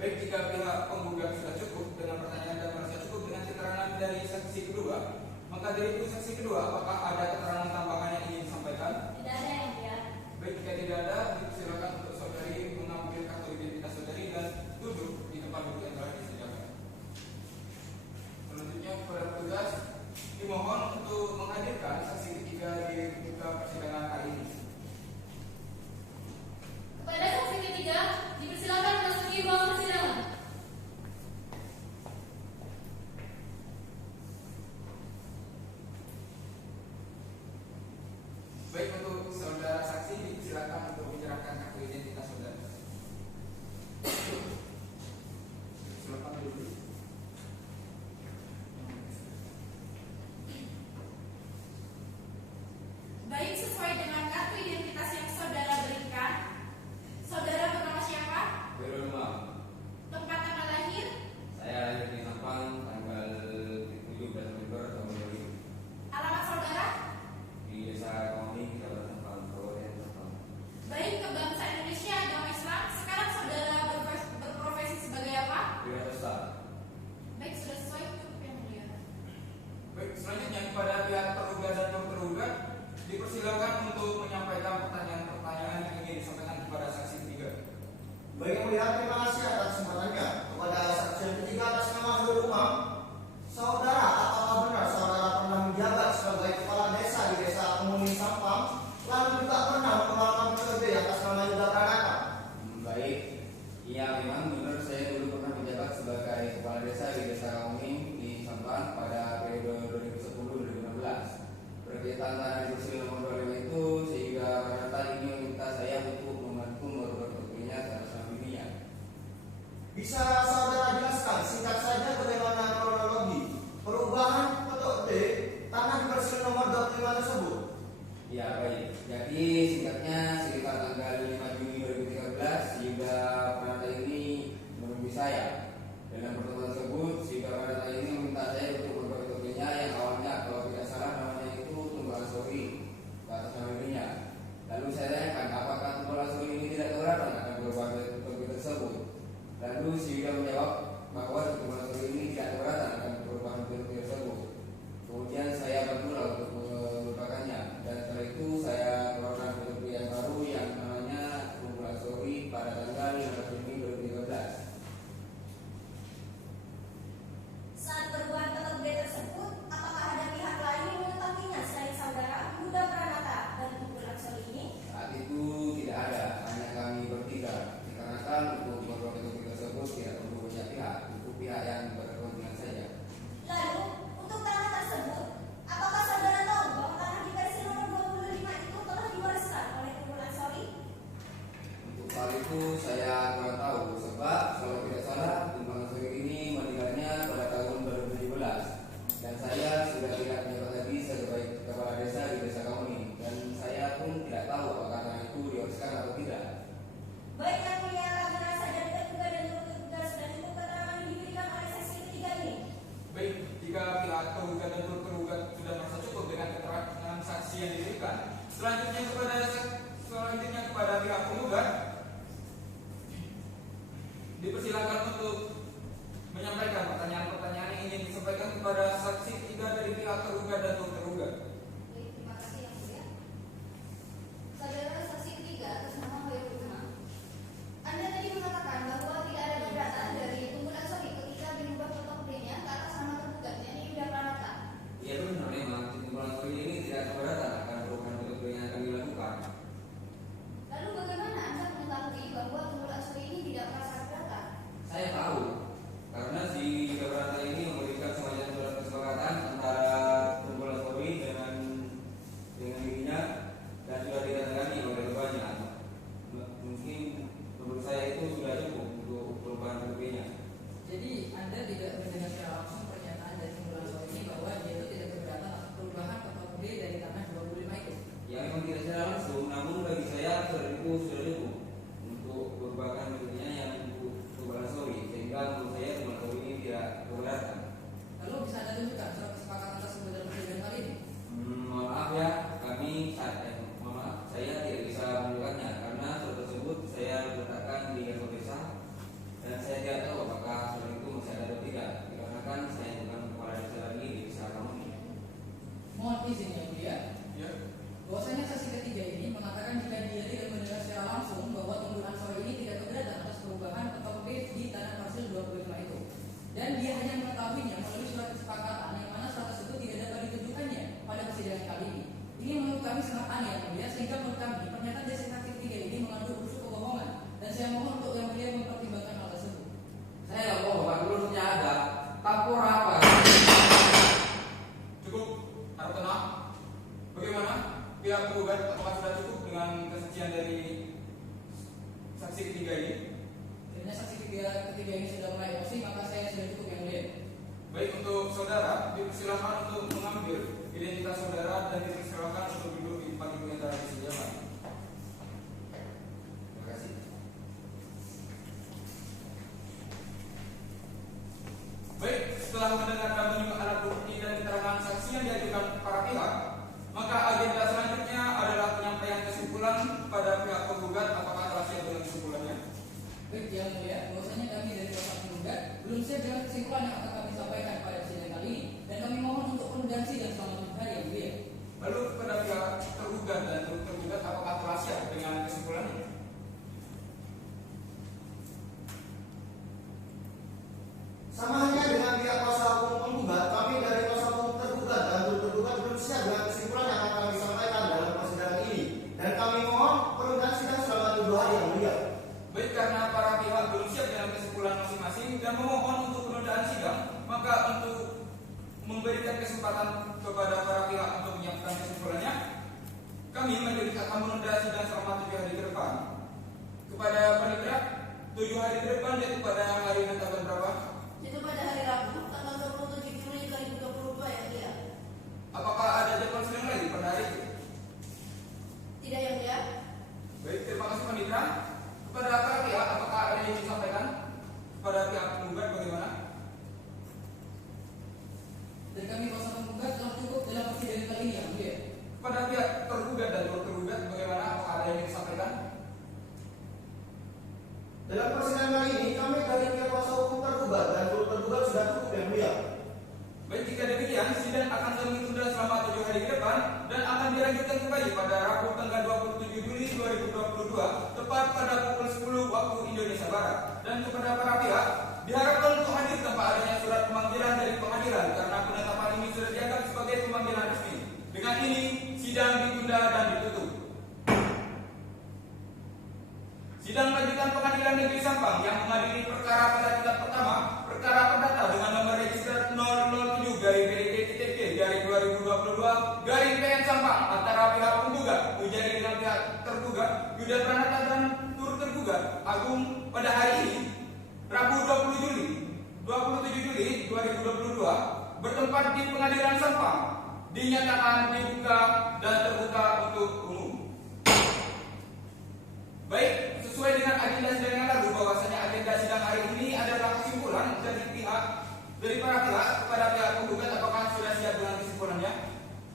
Baik, jika pihak penggugat sudah cukup dengan pertanyaan dan merasa cukup dengan keterangan dari saksi kedua, maka dari itu saksi kedua, apakah ada keterangan tambahan yang ingin disampaikan? Tidak ada yang mulia. Baik, jika tidak ada, silakan untuk saudari mengambil kartu identitas saudari dan duduk di tempat duduk yang telah disediakan. Selanjutnya kepada petugas dimohon untuk menghadirkan saksi ketiga di muka persidangan hari ini. Kepada saksi ketiga, dipersilakan memasuki ruang persidangan. Baik, untuk saudara saksi dipersilakan untuk menyerahkan kartu identitas saudara. Silakan duduk. Baik, sesuai dengan kartu identitas yang saudara berikan, saudara bernama siapa? Berumah. Tempat tanggal lahir? Saya lahir di Sampang tanggal 17 November tahun 2000 Alamat saudara? di Desa Kami, Kecamatan Sampang, Kabupaten Sampang. Baik, ke bangsa Indonesia agama Islam. Sekarang saudara berprofesi sebagai apa? Wirausaha. Baik, sudah sesuai cukup yang mulia. Baik, selanjutnya kepada pihak tergugat dan tergugat dipersilakan untuk menyampaikan pertanyaan-pertanyaan yang ingin disampaikan kepada saksi ketiga. Baik yang mulia, terima kasih atas kesempatannya. Kepada saksi yang ketiga atas nama Abdul Umam, saudara, apakah benar saudara pernah menjabat sebagai kepala desa di desa Kemuning Sampang, lalu juga pernah mengeluarkan PKB atas nama Yuda Pranata? Baik, iya memang benar saya dulu pernah menjabat sebagai kepala desa di desa Kaunging di Sampang pada periode 2010-2016. Berkaitan tanah di Kursi nomor 25 itu sehingga Pranata ini meminta saya untuk membantu merubah PKB-nya atas nama dirinya. Bisa saudara jelaskan singkat saja bagaimana kronologi perubahan petok D tanah di Kursi nomor 25 tersebut? Ya baik, jadi singkatnya sekitar tanggal 5 Juni 2013 sehingga Pranata ini menemui saya. Dalam pertemuan tersebut sehingga Pranata ini meminta saya untuk merubah PKB-nya yang awalnya kalau tidak salah namanya itu Tunggul Ansori ke atas nama dirinya. Lalu saya tanyakan apakah Tunggul Ansori ini tidak keberatan akan berubah PKB tersebut. Lalu sehingga menjawab bahwa Tunggul Ansori ini tidak keberatan akan perubahan PKB tersebut. Kemudian saya bermula untuk melupakannya dan setelah itu saya keluarkan PKB yang baru yang namanya Tunggul Ansori pada tanggal 15 Juni 2013. Saat berbuat petok D tersebut, apakah ada pihak lain yang mengetahuinya selain saudara Yuda Pranata dan Tunggul Ansori ini? Saat itu tidak ada, hanya kami bertiga. Dikarenakan untuk merubah PKB tersebut tidak perlu banyak pihak, cukup pihak yang berkepentingan saja. Lalu, untuk tanah tersebut, apakah saudara tahu bahwa tanah di versi nomor 25 itu telah diwariskan oleh Tunggul Ansori? Untuk hal itu saya kurang tahu, sebab kalau tidak salah Tunggul Ansori ini meninggalnya pada tahun 2017 dan saya sudah tidak menjabat lagi sebagai kepala desa di desa Kamuning dan saya pun tidak tahu apakah tanah itu diwariskan atau tidak. Baik yang mulia, karena sadar terduga dan terduga sudah cukup keterangan yang diberikan oleh saksi ketiga ini. Baik, jika pihak tergugat dan tergugat sudah merasa cukup dengan keterangan saksi yang diberikan, selanjutnya kepada pihak penggugat saksi ketiga ini? Kiranya saksi ketiga ini sudah mulai emosi, maka saya sudah cukup yang mulia. Baik, untuk saudara dipersilakan untuk mengambil identitas saudara dan dipersilakan untuk duduk di tempat duduk yang telah disediakan. Terima kasih. Baik, setelah mendengar dan menyimak alat bukti dan keterangan saksi yang diajukan para pihak, maka agenda selanjutnya adalah penyampaian kesimpulan pada pihak penggugat. Apakah telah siap dengan kesimpulannya? Baik, yang mulia, bahwasanya kami dari kuasa penggugat belum siap dengan kesimpulan yang akan kami sampaikan pada sidang kali ini, dan kami mohon untuk penundaan sidang selama 7 hari yang mulia. Lalu kepada pihak tergugat dan tergugat, apakah telah siap dengan kesimpulannya? Sama halnya dengan pihak kuasa hukum penggugat, kami dari kuasa hukum tergugat dan tergugat belum siap dengan kesimpulan yang akan kami sampaikan dalam persidangan ini, dan kami mohon penundaan sidang selama 7 hari yang mulia. Baik, karena para pihak belum siap dengan kesimpulan masing-masing dan memohon untuk penundaan sidang, maka untuk memberikan kesempatan kepada para pihak untuk menyiapkan kesimpulannya, kami majelis akan menunda sidang selama 7 hari ke depan. Kepada panitia, 7 hari ke depan yaitu pada hari yang tanggal berapa? Itu pada hari Rabu, tanggal 27 Juli 2022 yang mulia. Apakah ada jadwal sidang lagi pada hari itu? Tidak yang mulia. Baik, terima kasih panitia. Kepada para pihak, apakah ada yang disampaikan? Kepada pihak penggugat bagaimana? Dan kami kuasa penggugat telah cukup dalam persidangan kali ini yang mulia. Kepada pihak tergugat dan tergugat bagaimana? Apakah ada yang disampaikan? Dalam persidangan kali ini, kami dari pihak kuasa hukum tergugat dan tergugat sudah cukup yang mulia. Baik, jika demikian, sidang akan kami tunda selama 7 hari ke depan dan akan dilanjutkan kembali pada Rabu tanggal 27 Juli 2022 tepat pada pukul 10 waktu Indonesia Barat. Dan kepada para pihak diharapkan untuk hadir tanpa adanya surat pemanggilan dari pengadilan karena penetapan ini sudah dianggap sebagai pemanggilan resmi. Dengan ini, sidang ditunda dan ditutup. Sidang lanjutan Pengadilan Negeri Sampang yang mengadili perkara pada tingkat pertama, perkara perdata dengan nomor register 007-PTT-2022-PN Sampang antara pihak penggugat Mujari dengan pihak tergugat Yuda Pranata dan turut tergugat Agung pada hari ini, Rabu 27 Juli 2022 bertempat di Pengadilan Sampang, dinyatakan dibuka dan terbuka untuk umum. Baik, sesuai dengan agenda sidang yang lalu bahwasanya agenda sidang hari ini adalah kesimpulan dari para pihak kepada pihak penggugat. Apakah sudah siap dengan kesimpulannya?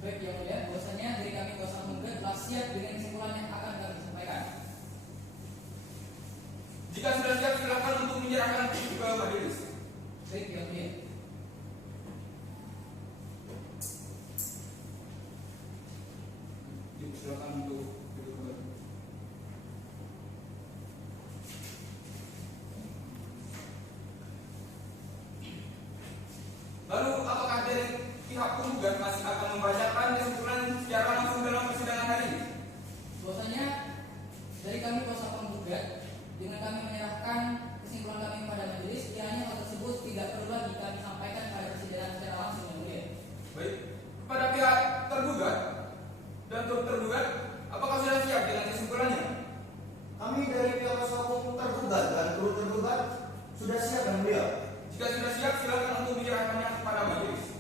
Baik, yang mulia, bahwasanya dari kami kuasa penggugat telah siap dengan kesimpulan yang akan kami sampaikan. Jika sudah siap, silakan untuk menyerahkan ke majelis. Baik, yang mulia. Silakan untuk duduk kembali. Lalu apakah dari pihak penggugat masih akan membacakan kesimpulan secara langsung dalam persidangan hari ini? Bahwasanya dari kami kuasa penggugat dengan kami menyerahkan kesimpulan kami kepada majelis, kiranya hal tersebut tidak perlu lagi kami sampaikan pada persidangan secara langsung yang mulia. Baik, kepada pihak tergugat dan tergugat, apakah sudah siap dengan kesimpulannya? Kami dari pihak kuasa hukum tergugat dan tergugat sudah siap yang mulia. Jika sudah siap, silakan untuk menyerahkannya kepada majelis.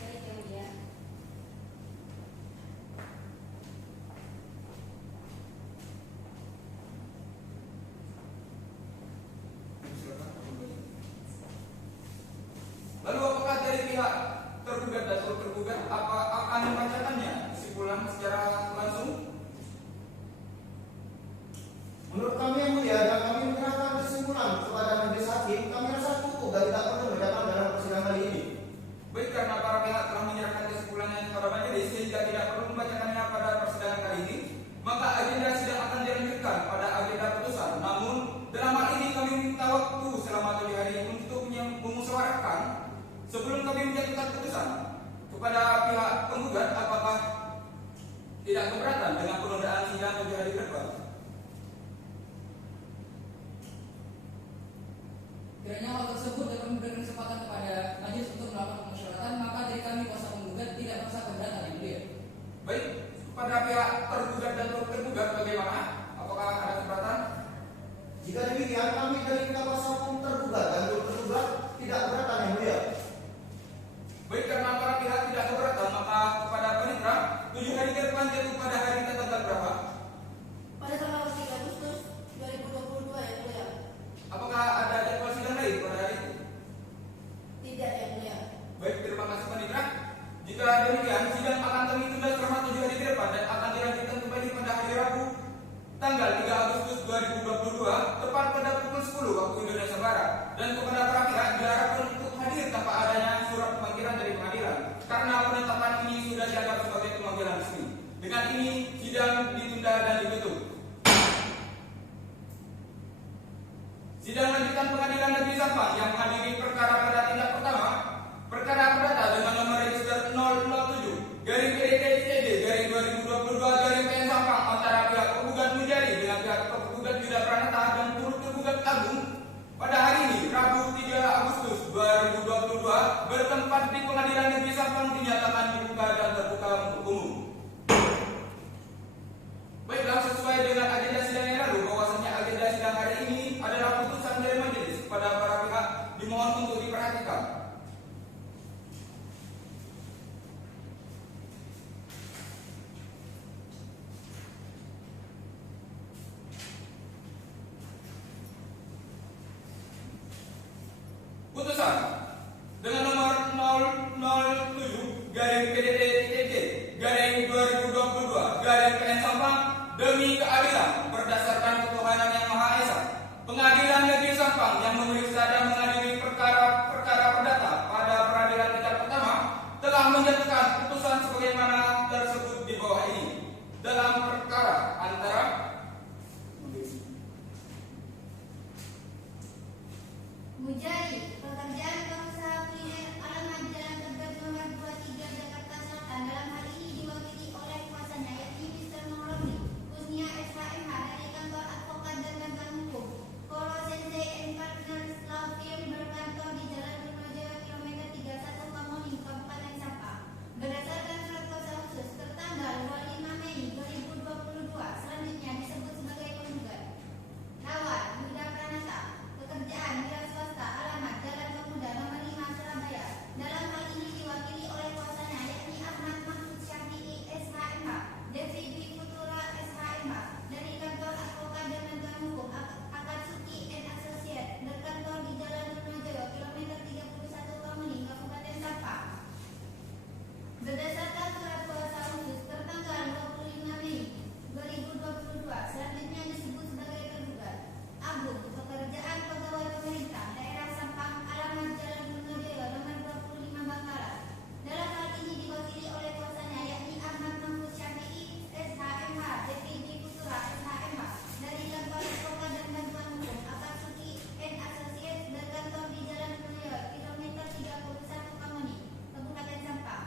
Baik yang mulia. Lalu apakah dari pihak tergugat dan tergugat apa akan membacakannya kesimpulan secara langsung? Menurut kami yang mulia dan kami menyerahkan kesimpulan kepada majelis hakim, kami rasa cukup dan tidak perlu membacakan dalam persidangan kali ini. Baik, karena para pihak telah menyerahkan kesimpulannya kepada majelis sehingga tidak perlu membacakannya pada persidangan kali ini, maka agenda sidang akan dilanjutkan pada agenda putusan. Namun dalam hal ini kami minta waktu selama 7 hari untuk memusyawarahkan sebelum kami menjatuhkan putusan kepada pihak penggugat apakah tidak keberatan dengan penundaan sidang 7 hari ke depan. Kiranya hal tersebut dapat memberikan kesempatan kepada majelis untuk melakukan pemusyawaratan, maka dari kami kuasa penggugat tidak merasa keberatan yang mulia. Baik, kepada pihak tergugat dan tergugat bagaimana? Apakah ada keberatan? Jika demikian, kami dari pihak kuasa hukum tergugat dan turut tergugat tidak keberatan yang mulia. Baik, karena para pihak tidak keberatan, maka kepada panitera 7 hari ke depan jatuh pada hari tanggal berapa? Pada tanggal 3 Agustus 2022 yang mulia. Apakah ada jadwal sidang lain pada hari itu? Tidak yang mulia. Baik, terima kasih panitera. Jika demikian, sidang akan kami tunda selama 7 hari ke depan dan akan dilanjutkan kembali pada hari Rabu tanggal 3 Agustus 2022 tepat pada pukul 10 waktu Indonesia Barat. Dan kepada para pihak diharapkan untuk hadir tanpa adanya surat pemanggilan dari pengadilan karena penetapan ini sudah dianggap sebagai pemanggilan resmi. Dengan ini sidang ditunda dan ditutup. Sidang lanjutan Pengadilan Negeri Sampang yang menghadiri perkara pada tindak pertama perkara perdata dengan nomor register 007 garing PDT-ITB garing 2022 garing PN Sampang antara pihak penggugat Mujari dengan pihak penggugat Yuda Pranata dan turut tergugat Agung pada hari ini Rabu 3 Agustus 2022 bertempat di Pengadilan Negeri Sampang dinyatakan dibuka dan terbuka untuk umum. Baiklah, sesuai dengan agenda sidang yang lalu bahwasanya agenda sidang hari ini adalah putusan dari majelis kepada para pihak dimohon untuk diperhatikan. Putusan dengan nomor 007 garing PDT-ITB garing 2022 garing PN Sampang demi keadilan berdasarkan ketuhanan yang Maha Esa. Pengadilan Negeri Sampang yang memeriksa dan mengadili perkara perdata pada peradilan tingkat pertama telah menjatuhkan putusan sebagaimana tersebut di bawah ini. Dalam perkara antara Mujari, pekerjaan pengusaha kuliner alamat Jalan Tebet nomor 23 Jakarta Selatan dalam hal ini diwakili oleh kuasanya yakni Mr. Maulani, Kusnia SHMH dari kantor advokat dan bantuan hukum, Koro Sensei and Partners Law Firm berkantor di Jalan Trunojoyo kilometer 31 Kamuning, Kabupaten Sampang. Berdasarkan surat kuasa khusus tertanggal 25 Mei 2022, selanjutnya disebut sebagai penggugat. Lawan, Yuda Pranata, pekerjaan wira swasta alamat Jalan Pemuda nomor 5 Surabaya. Dalam hal ini diwakili oleh kuasanya yakni Ahmad Mahfud Syafi'i SHMH, Devi Dwi Putura SHMH dari kantor advokat dan bantuan hukum Akatsuki and Associates berkantor di Jalan Trunojoyo kilometer 31 Kamuning, Kabupaten Sampang. Berdasarkan surat kuasa khusus tertanggal 25 Mei 2022, selanjutnya disebut sebagai tergugat. Agung, pekerjaan pegawai pemerintah daerah Sampang alamat Jalan Trunojoyo nomor 25 Bangkalan. Dalam hal ini diwakili oleh kuasanya yakni Ahmad Mahfud Syafi'i SHMH, Devi Dwi Putura SHMH dari kantor advokat dan bantuan hukum Akatsuki and Associates berkantor di Jalan Trunojoyo kilometer 31 Kamuning, Kabupaten Sampang.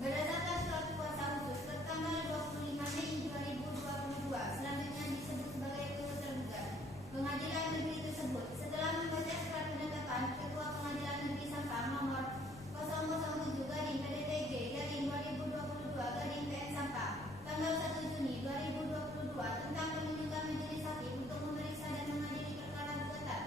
Berdasarkan surat kuasa khusus tertanggal 25 Mei 2022, selanjutnya disebut sebagai tergugat. Pengadilan negeri tersebut setelah membaca surat penetapan Ketua Pengadilan Negeri Sampang nomor 007 garing PDTG garing 2022 garing PN Sampang tanggal 1 Juni 2022 tentang penunjukan majelis hakim untuk memeriksa dan mengadili perkara gugatan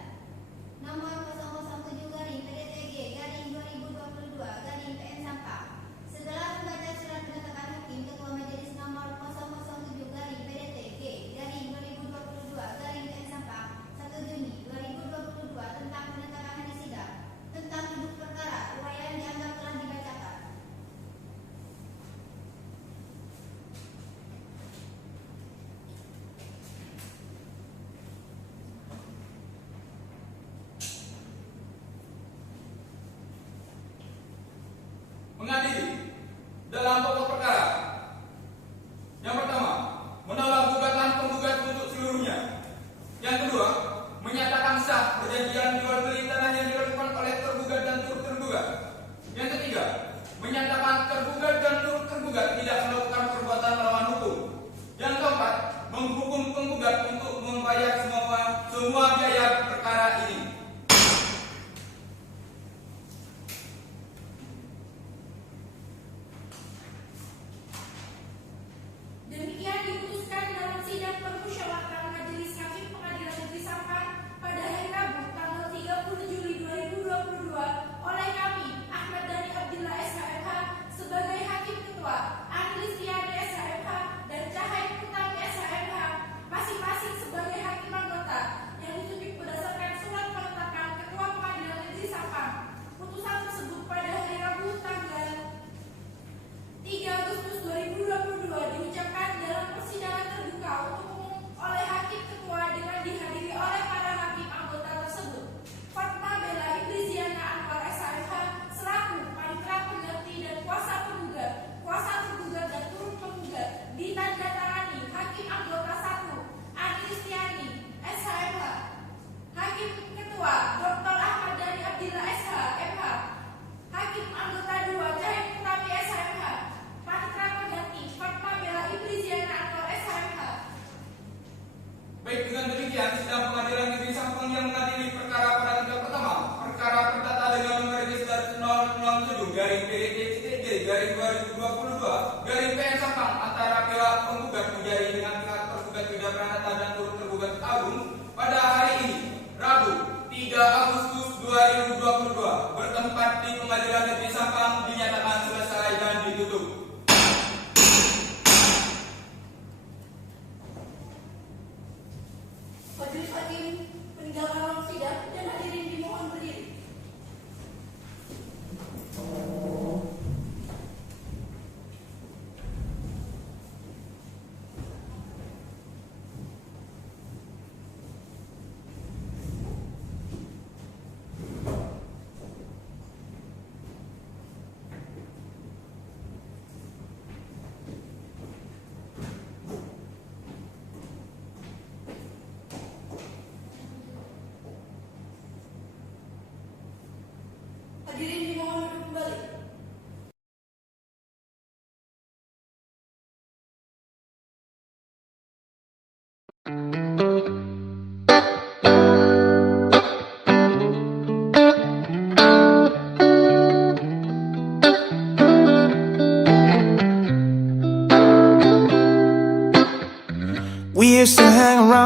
nomor 007 garing PDTG garing 2022 garing PN Sampang. Setelah membaca surat penetapan hakim Ketua Majelis nomor 007 garing PDTG garing 2022 garing PN Sampang 1 Juni 2022 tentang penetapan hari sidang tentang duduk perkara uraian dianggap telah dibacakan. mengadili dalam pokok perkara. Yang pertama, menolak gugatan penggugat untuk seluruhnya. Yang kedua, menyatakan sah perjanjian jual beli tanah yang dilakukan oleh tergugat dan turut tergugat. Yang ketiga, menyatakan tergugat dan turut tergugat tidak melakukan perbuatan melawan hukum. Yang keempat, menghukum penggugat untuk membayar semua biaya perkara ini. Demikian diputuskan dalam sidang permusyawaratan Majelis Hakim Pengadilan Negeri Sampang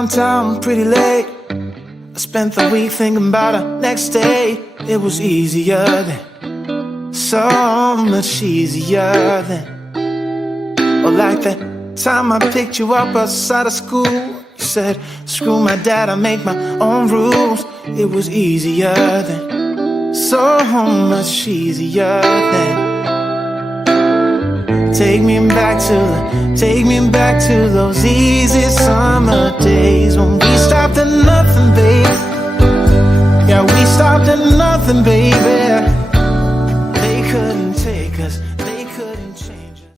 downtown pretty late. I spent the week thinking about her next day. It was easier then, so much easier then. Or like that time I picked you up outside of school. You said, screw my dad, I make my own rules. It was easier then, so much easier then. Take me back to those easy summer days when we stopped at nothing, baby. Yeah, we stopped at nothing, baby.